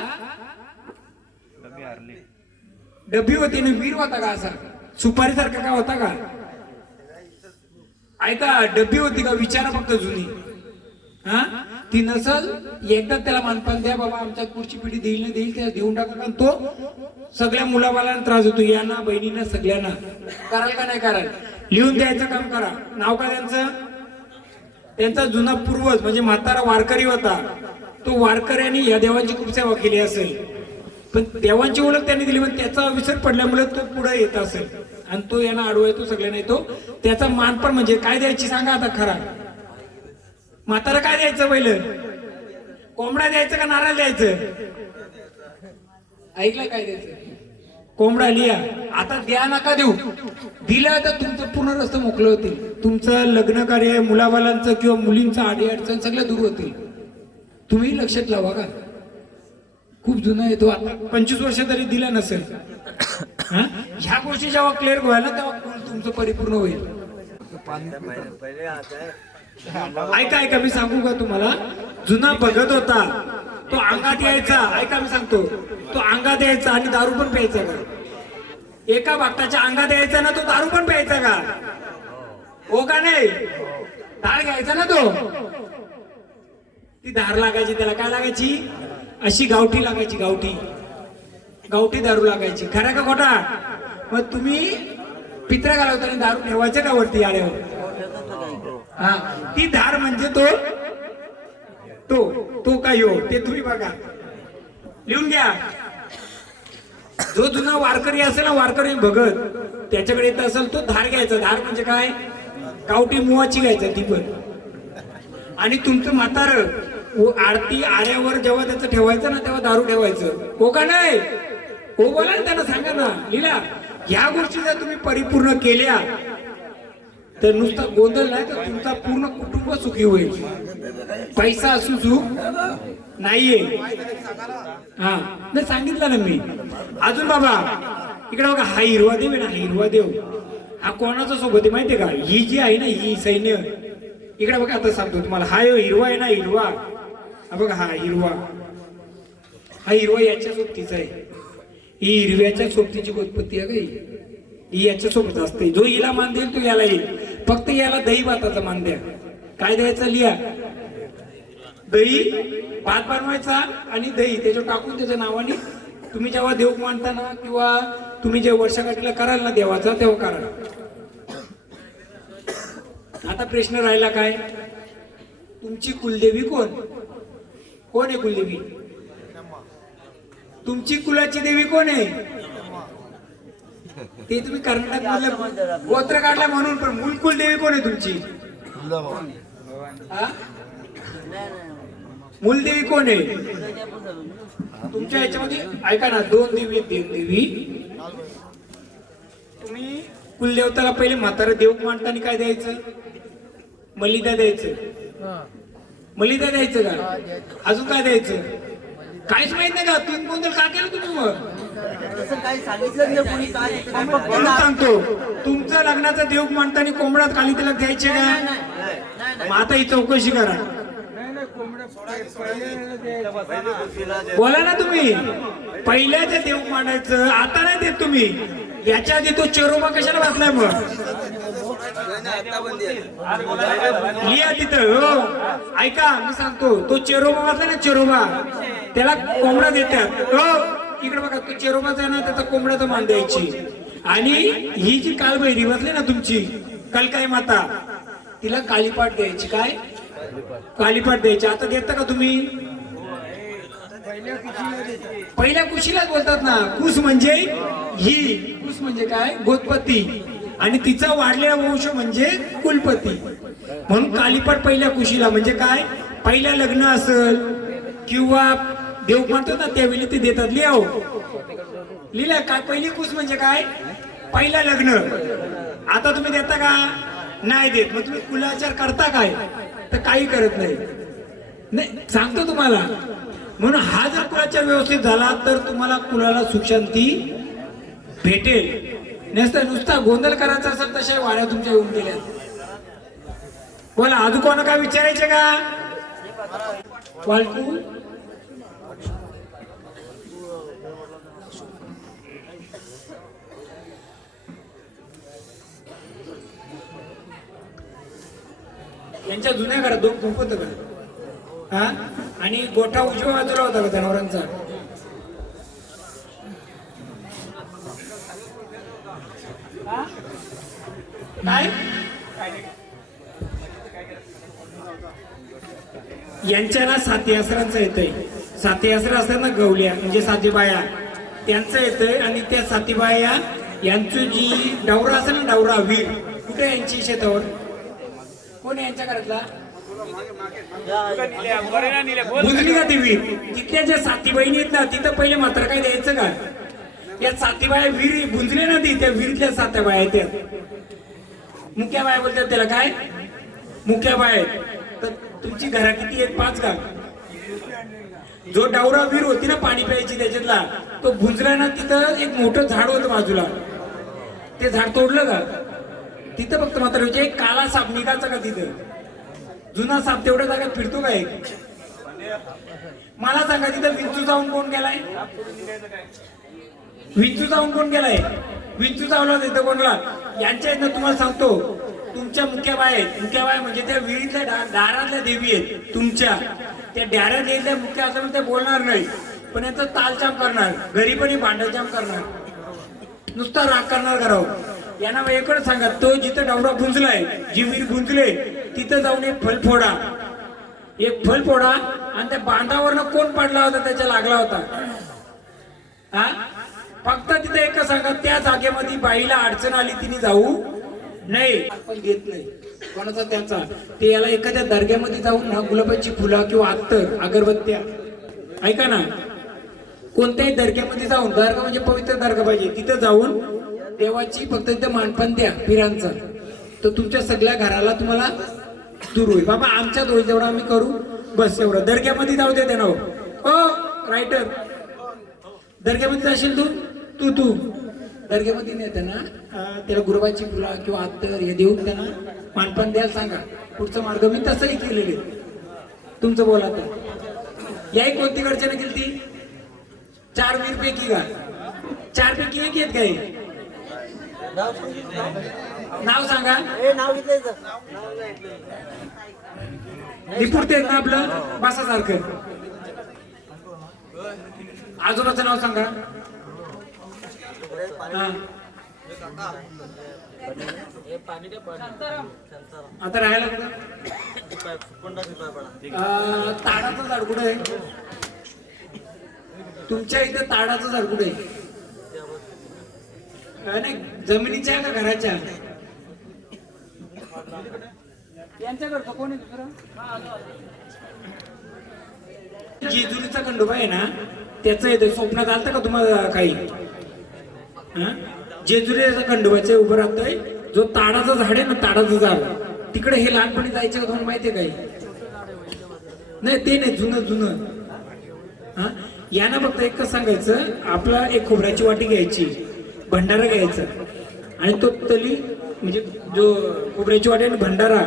डबी होती ना. वीर होता का असा सुपारी सारखा का होता का? ऐका, डबी होती का? विचारा फक्त जुनी. हा, ती नसल एकदा त्याला मानपान द्या. बाबा आमच्या पुढची पिढी देईल ना देईल, त्याला देऊन टाका. कारण तो सगळ्या मुलाबालांना त्रास होतो, यांना, बहिणींना, सगळ्यांना. कराल का नाही कराल? लिहून द्यायचं काम करा. नाव का त्यांचं? त्यांचा जुना पूर्वज म्हणजे म्हातारा वारकरी होता. तो वारकऱ्याने या देवांची खूप सेवा केली असेल, पण देवांची ओळख त्यांनी दिली, पण त्याचा विसर पडल्यामुळे तो पुढे येत असेल. आणि तो यांना आडवा येतो, सगळ्यांना येतो. त्याचा मान पण म्हणजे काय द्यायची सांगा आता खरा? म्हातारा काय द्यायचं? पहिलं कोंबडा द्यायचं का नारळ द्यायचं? ऐकलं काय द्यायचं? कोंबडा लिया. आता द्या नका देऊ. दिलं तर तुमचं पूर्ण रस्ते मोकळे होतील. तुमचं लग्न कार्य, मुलाबालांचं किंवा मुलींचं आडी अडचण सगळं दूर होतील. तुम्ही लक्षात लावा का. खूप जुना येतो आता 25 वर्ष तरी दिला नसेल. ह्या गोष्टी जेव्हा क्लिअर व्हायला तेव्हा तुमचं परिपूर्ण होईल. ऐका ऐका मी सांगू का तुम्हाला. जुना बघत होता तो अंगात यायचा. ऐका मी सांगतो. तो अंगात यायचा आणि दारू पण प्यायचा का. एका भक्ताच्या अंगात यायचा ना तो दारू पण प्यायचा का. हो का नाही. धार घ्यायचा ना तो. ती धार लागायची त्याला. काय लागायची. अशी गावठी लागायची. गावठी दारू लागायची. खरा का खोटा. मग तुम्ही पित्रा घालवता आणि दारू ठेवायचं का वरती आड्यावर. हा ती धार म्हणजे तो काय हो ते तुम्ही बघा. लिहून घ्या. जो जुना वारकरी असेल ना, वारकरी भगत त्याच्याकडे येत असेल तो धार घ्यायचा. धार म्हणजे काय. गावठी मुवाची घ्यायचा ती पण. आणि तुमचं म्हातार आरती आड्यावर जेव्हा त्याचं ठेवायचं ना तेव्हा दारू ठेवायचं. हो का नाही. हो बोला ना त्यांना सांगा ना. लिहिला. ह्या गोष्टी जर तुम्ही परिपूर्ण केल्या तर नुसता गोंधळ नाही तर तुमचा पूर्ण कुटुंब सुखी होईल. पैसा असू सुख नाहीये. हा नाही सांगितलं ना मी. अजून बाबा इकडे बघा. हा हिरवा देव आहे ना. हिरवा देव हा कोणाचा सोबत आहे माहितीये का. ही जी आहे ना ही सैन्य. इकडे बघा आता सांगतो तुम्हाला. हा हिरवा आहे ना हिरवा. हा बघा हा हिरवा. हा हिरवा याच्या सोबतीचा आहे. ही हिरव्याच्या सोबतीची उत्पत्ती आहे का. ही याच्या सोबत असते. जो हिला मान देईल तो याला येईल. फक्त याला दही भाताचा मान द्या. काय द्यायचं लिहा. दही भात बनवायचा आणि दही त्याच्यावर टाकून त्याच्या नावाने तुम्ही जेव्हा देव मानता ना किंवा तुम्ही जे वर्षाकाठीला कराल ना देवाचा तेव्हा करा. आता प्रश्न राहिला काय. तुमची कुलदेवी कोण आहे. कुलदेवी तुमची कुलाची देवी कोण आहे. ते तुम्ही कर्नाटक मधल्या गोत्र काढला म्हणून. पण मूल कुलदेवी कोण आहे तुमची. मूलदेवी कोण आहे तुमच्या याच्यामध्ये. ऐका ना 2 देवी आहेत. देवी तुम्ही कुलदेवताला पहिले म्हातारा देव मांडताना काय द्यायचं. मलिदा द्यायचं. मलिदा द्यायचं का. अजून काय द्यायचं. काहीच माहित नाही का. तुम्ही गोंधळ का केलं तुम्ही. मग तसं काही सांगितलं नाही कोणी. काय म्हणून सांगतो तुमचं लग्नाचा देव मांडताना कोंबडात काली तिलक द्यायचे का. मग आता ही चौकशी करा. बोला ना तुम्ही. पहिल्याच देव मांडायचं आता नाही देत तुम्ही. याच्या आधी तो चेरोबा कशाला वाचलाय. मग लिहा तिथं. हो ऐका मी सांगतो. तो चेरोबा वाचला ना. चेरोबा त्याला कोंबडा देतात. हो इकडे बघा. तो चेरोबाचा आहे ना त्याचा कोंबड्याचा मान द्यायची. आणि ही जी कालभैरी वाचली ना तुमची कलकाई माता तिला कालीपाट द्यायची. काय कालीपाट द्यायची. आता देता का तुम्ही. पहिल्या कुशीलाच बोलतात ना. कुस म्हणजे ही. कुस म्हणजे काय गोत्पत्ती. आणि तिचा वाढलेला वंश म्हणजे कुलपती. म्हणून कालीपाट पहिल्या कुशीला म्हणजे काय. पहिल्या लग्न असेल किंवा देव म्हणतो ना त्यावेळी ते देतात. लिहा. लिहिलं काय. पहिली कुस म्हणजे काय पहिलं लग्न. आता तुम्ही देता का नाही देत. मग तुम्ही कुलाचार करता काय तर काही करत नाही. सांगतो तुम्हाला. म्हणून हा जर कुलाचार व्यवस्थित झाला तर तुम्हाला कुलाला सुख शांती भेटेल. नुसता गोंधळ करायचा असेल तशा वाड्या तुमच्या येऊन गेल्या. बोला अजून कोणा काय विचारायचे का. वालटू यांच्या जुन्या घरात 2 कुंप होतं का. हा आणि गोठा उजव्या बाजूला होता का जनावरांचा. नाही यांच्या ना 7 आसरांचं येतंय. 7 आसरा असतात ना गवल्या म्हणजे 7 बाया त्यांचं येतंय. आणि त्या 7 बाया यांची जी डवरा असेल ना डवरा वीर कुठे यांची शेतावर कोण आहे यांच्या घरातला. बुजली का ती वीर. तिथल्या ज्या 7 बहिणी आहेत ना तिथं पहिले मात्र काय द्यायचं का. या साती बाया विहीर गुंजले ना ती त्या विहिरीतल्या सात्या बाया आहेत त्या. मुक्या बाया बोलतात त्याला काय मुक्या बाया आहेत. तर तुमची घरा किती आहेत 5 का? जो डावरा विहीर होती ना पाणी प्यायची त्याच्यातला तो गुंजला ना तिथं एक मोठं झाड होतं बाजूला. ते झाड तोडलं का तिथं फक्त मात्र म्हणजे एक काला साप निघायचा का तिथं? जुना साप तेवढ्या जागेत फिरतो का एक? मला सांगा तिथं विंचू जाऊन कोण गेलाय? विंचू जाऊन कोण गेलाय? विंचू चावला तिथं कोणला? यांच्या इथं तुम्हाला सांगतो तुमच्या मुख्य बाय आहेत. मुख्य बाय म्हणजे त्या विहिरीतल्या दारातल्या देवी आहेत तुमच्या. त्या डाऱ्यात येईल मुख्य असं ते बोलणार नाही पण याचं तालचाम करणार, घरी पण भांडलचाम करणार, नुसता राग करणार करावं. यांना वेगळं सांगा तो जिथं डावरा गुंजलाय जी विहीर गुंजले तिथं जाऊन एक फल फोडा. एक फल फोडा आणि त्या बांधावरनं कोण पडला होता त्याच्या लागला होता. हा फक्त तिथे एक सांगा त्या जागेमध्ये बाईला अडचण आली तिने जाऊ नाही पण घेत नाही कोणाचा त्याचा. ते याला एखाद्या दर्ग्यामध्ये जाऊन ना गुलाबाची फुलं किंवा अत्तर अगरबत्त्या ऐका ना कोणत्याही दर्ग्यामध्ये जाऊन दर्गा म्हणजे पवित्र दर्गा पाहिजे तिथं जाऊन देवाची फक्त तिथं मानपान द्या पिरांचा तर तुमच्या सगळ्या घराला तुम्हाला दूर होईल. बाबा आमच्या दोष जेवढा आम्ही करू बस एवढं. दर्ग्यामध्ये जाऊ दे ना ओ रायटर दर्ग्यामध्ये जाशील तू तू दर्ग्यामध्ये नेते ना त्याला गुरुबाची फुला किंवा अत्तर हे देऊन त्यांना मानपान द्यायला सांगा. पुढचा मार्ग मी तसंही केलेले तुमचं बोला तर. याही कोणती अडचण केली ती 4 विहीर पैकी का 4 पैकी एक येत काय? नाव सांगा. निपुणते ना आपलं बसासारखं. आजोबाचं नाव सांगा. आता राहायला कुठं? ताडाचं झाड कुठं आहे तुमच्या इथे? ताडाचं झाड कुठे आहे? नाही जमिनीच्या का घराच्या? यांच्याकडचं कोण आहे दुसरं? जेजुरीचा खंडोबा आहे ना त्याचं येतं स्वप्नात आलतं का तुम्हाला काही? जेजुरीचा खंडोबाच्या उभं राहतोय जो ताडाचं झाड आहे ना ताडाचं झाड तिकडे हे लहानपणी जायचं का तुम्हाला माहितीये काही? नाही ते नाही जुनं. हा यांना फक्त एकच सांगायचं आपला एक खोबऱ्याची वाटी घ्यायची भंडारा घ्यायचा आणि तो तली म्हणजे जो खोबऱ्याची वाटी आणि भंडारा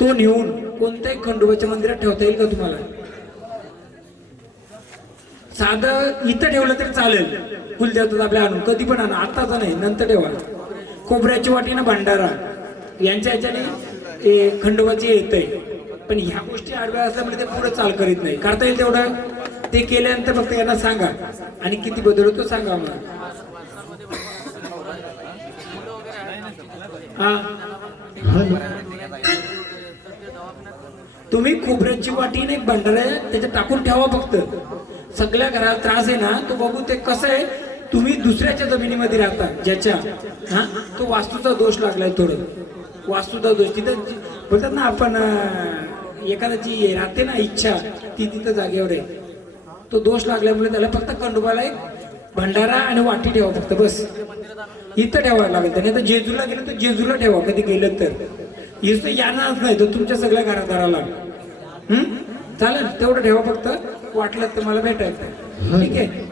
तो नेऊन कोणत्याही खंडोबाच्या मंदिरात ठेवता येईल का तुम्हाला? साधं इथं ठेवलं तरी चालेल. कुलदेवता आपल्या आणून कधी पण आणा आताच नाही नंतर ठेवा. खोबऱ्याची वाटी ना भंडारा यांच्या ह्याच्याने खंडोबाची येतंय पण ह्या गोष्टी आडव्या असल्यामुळे ते पुढे चाल करीत नाही. करता येईल तेवढं ते केल्यानंतर फक्त यांना सांगा आणि किती बदल होतो सांगा मला. तुम्ही खोबऱ्याची वाटी एक भंडारा त्याच्यात टाकून ठेवा फक्त. सगळ्या घराला त्रास आहे ना तो बघू ते कसं आहे. तुम्ही दुसऱ्याच्या जमिनीमध्ये राहता ज्याच्या तो वास्तूचा दोष लागलाय. थोडं वास्तूचा दोष तिथं बोलतात ना आपण एखाद्याची राहते ना इच्छा ती तिथं जागेवर आहे. तो दोष लागल्यामुळे त्याला फक्त खंडोबाला एक भंडारा आणि वाटी ठेवा फक्त बस. इथं ठेवायला लागेल त्याने. आता जेजूला गेलं तर जेजूला ठेवा कधी गेलं तर. इथं येणारच नाही तर तुमच्या सगळ्या घरादाराला चालेल तेवढं ठेवा फक्त. वाटलं तर मला भेटायचं ठीक आहे.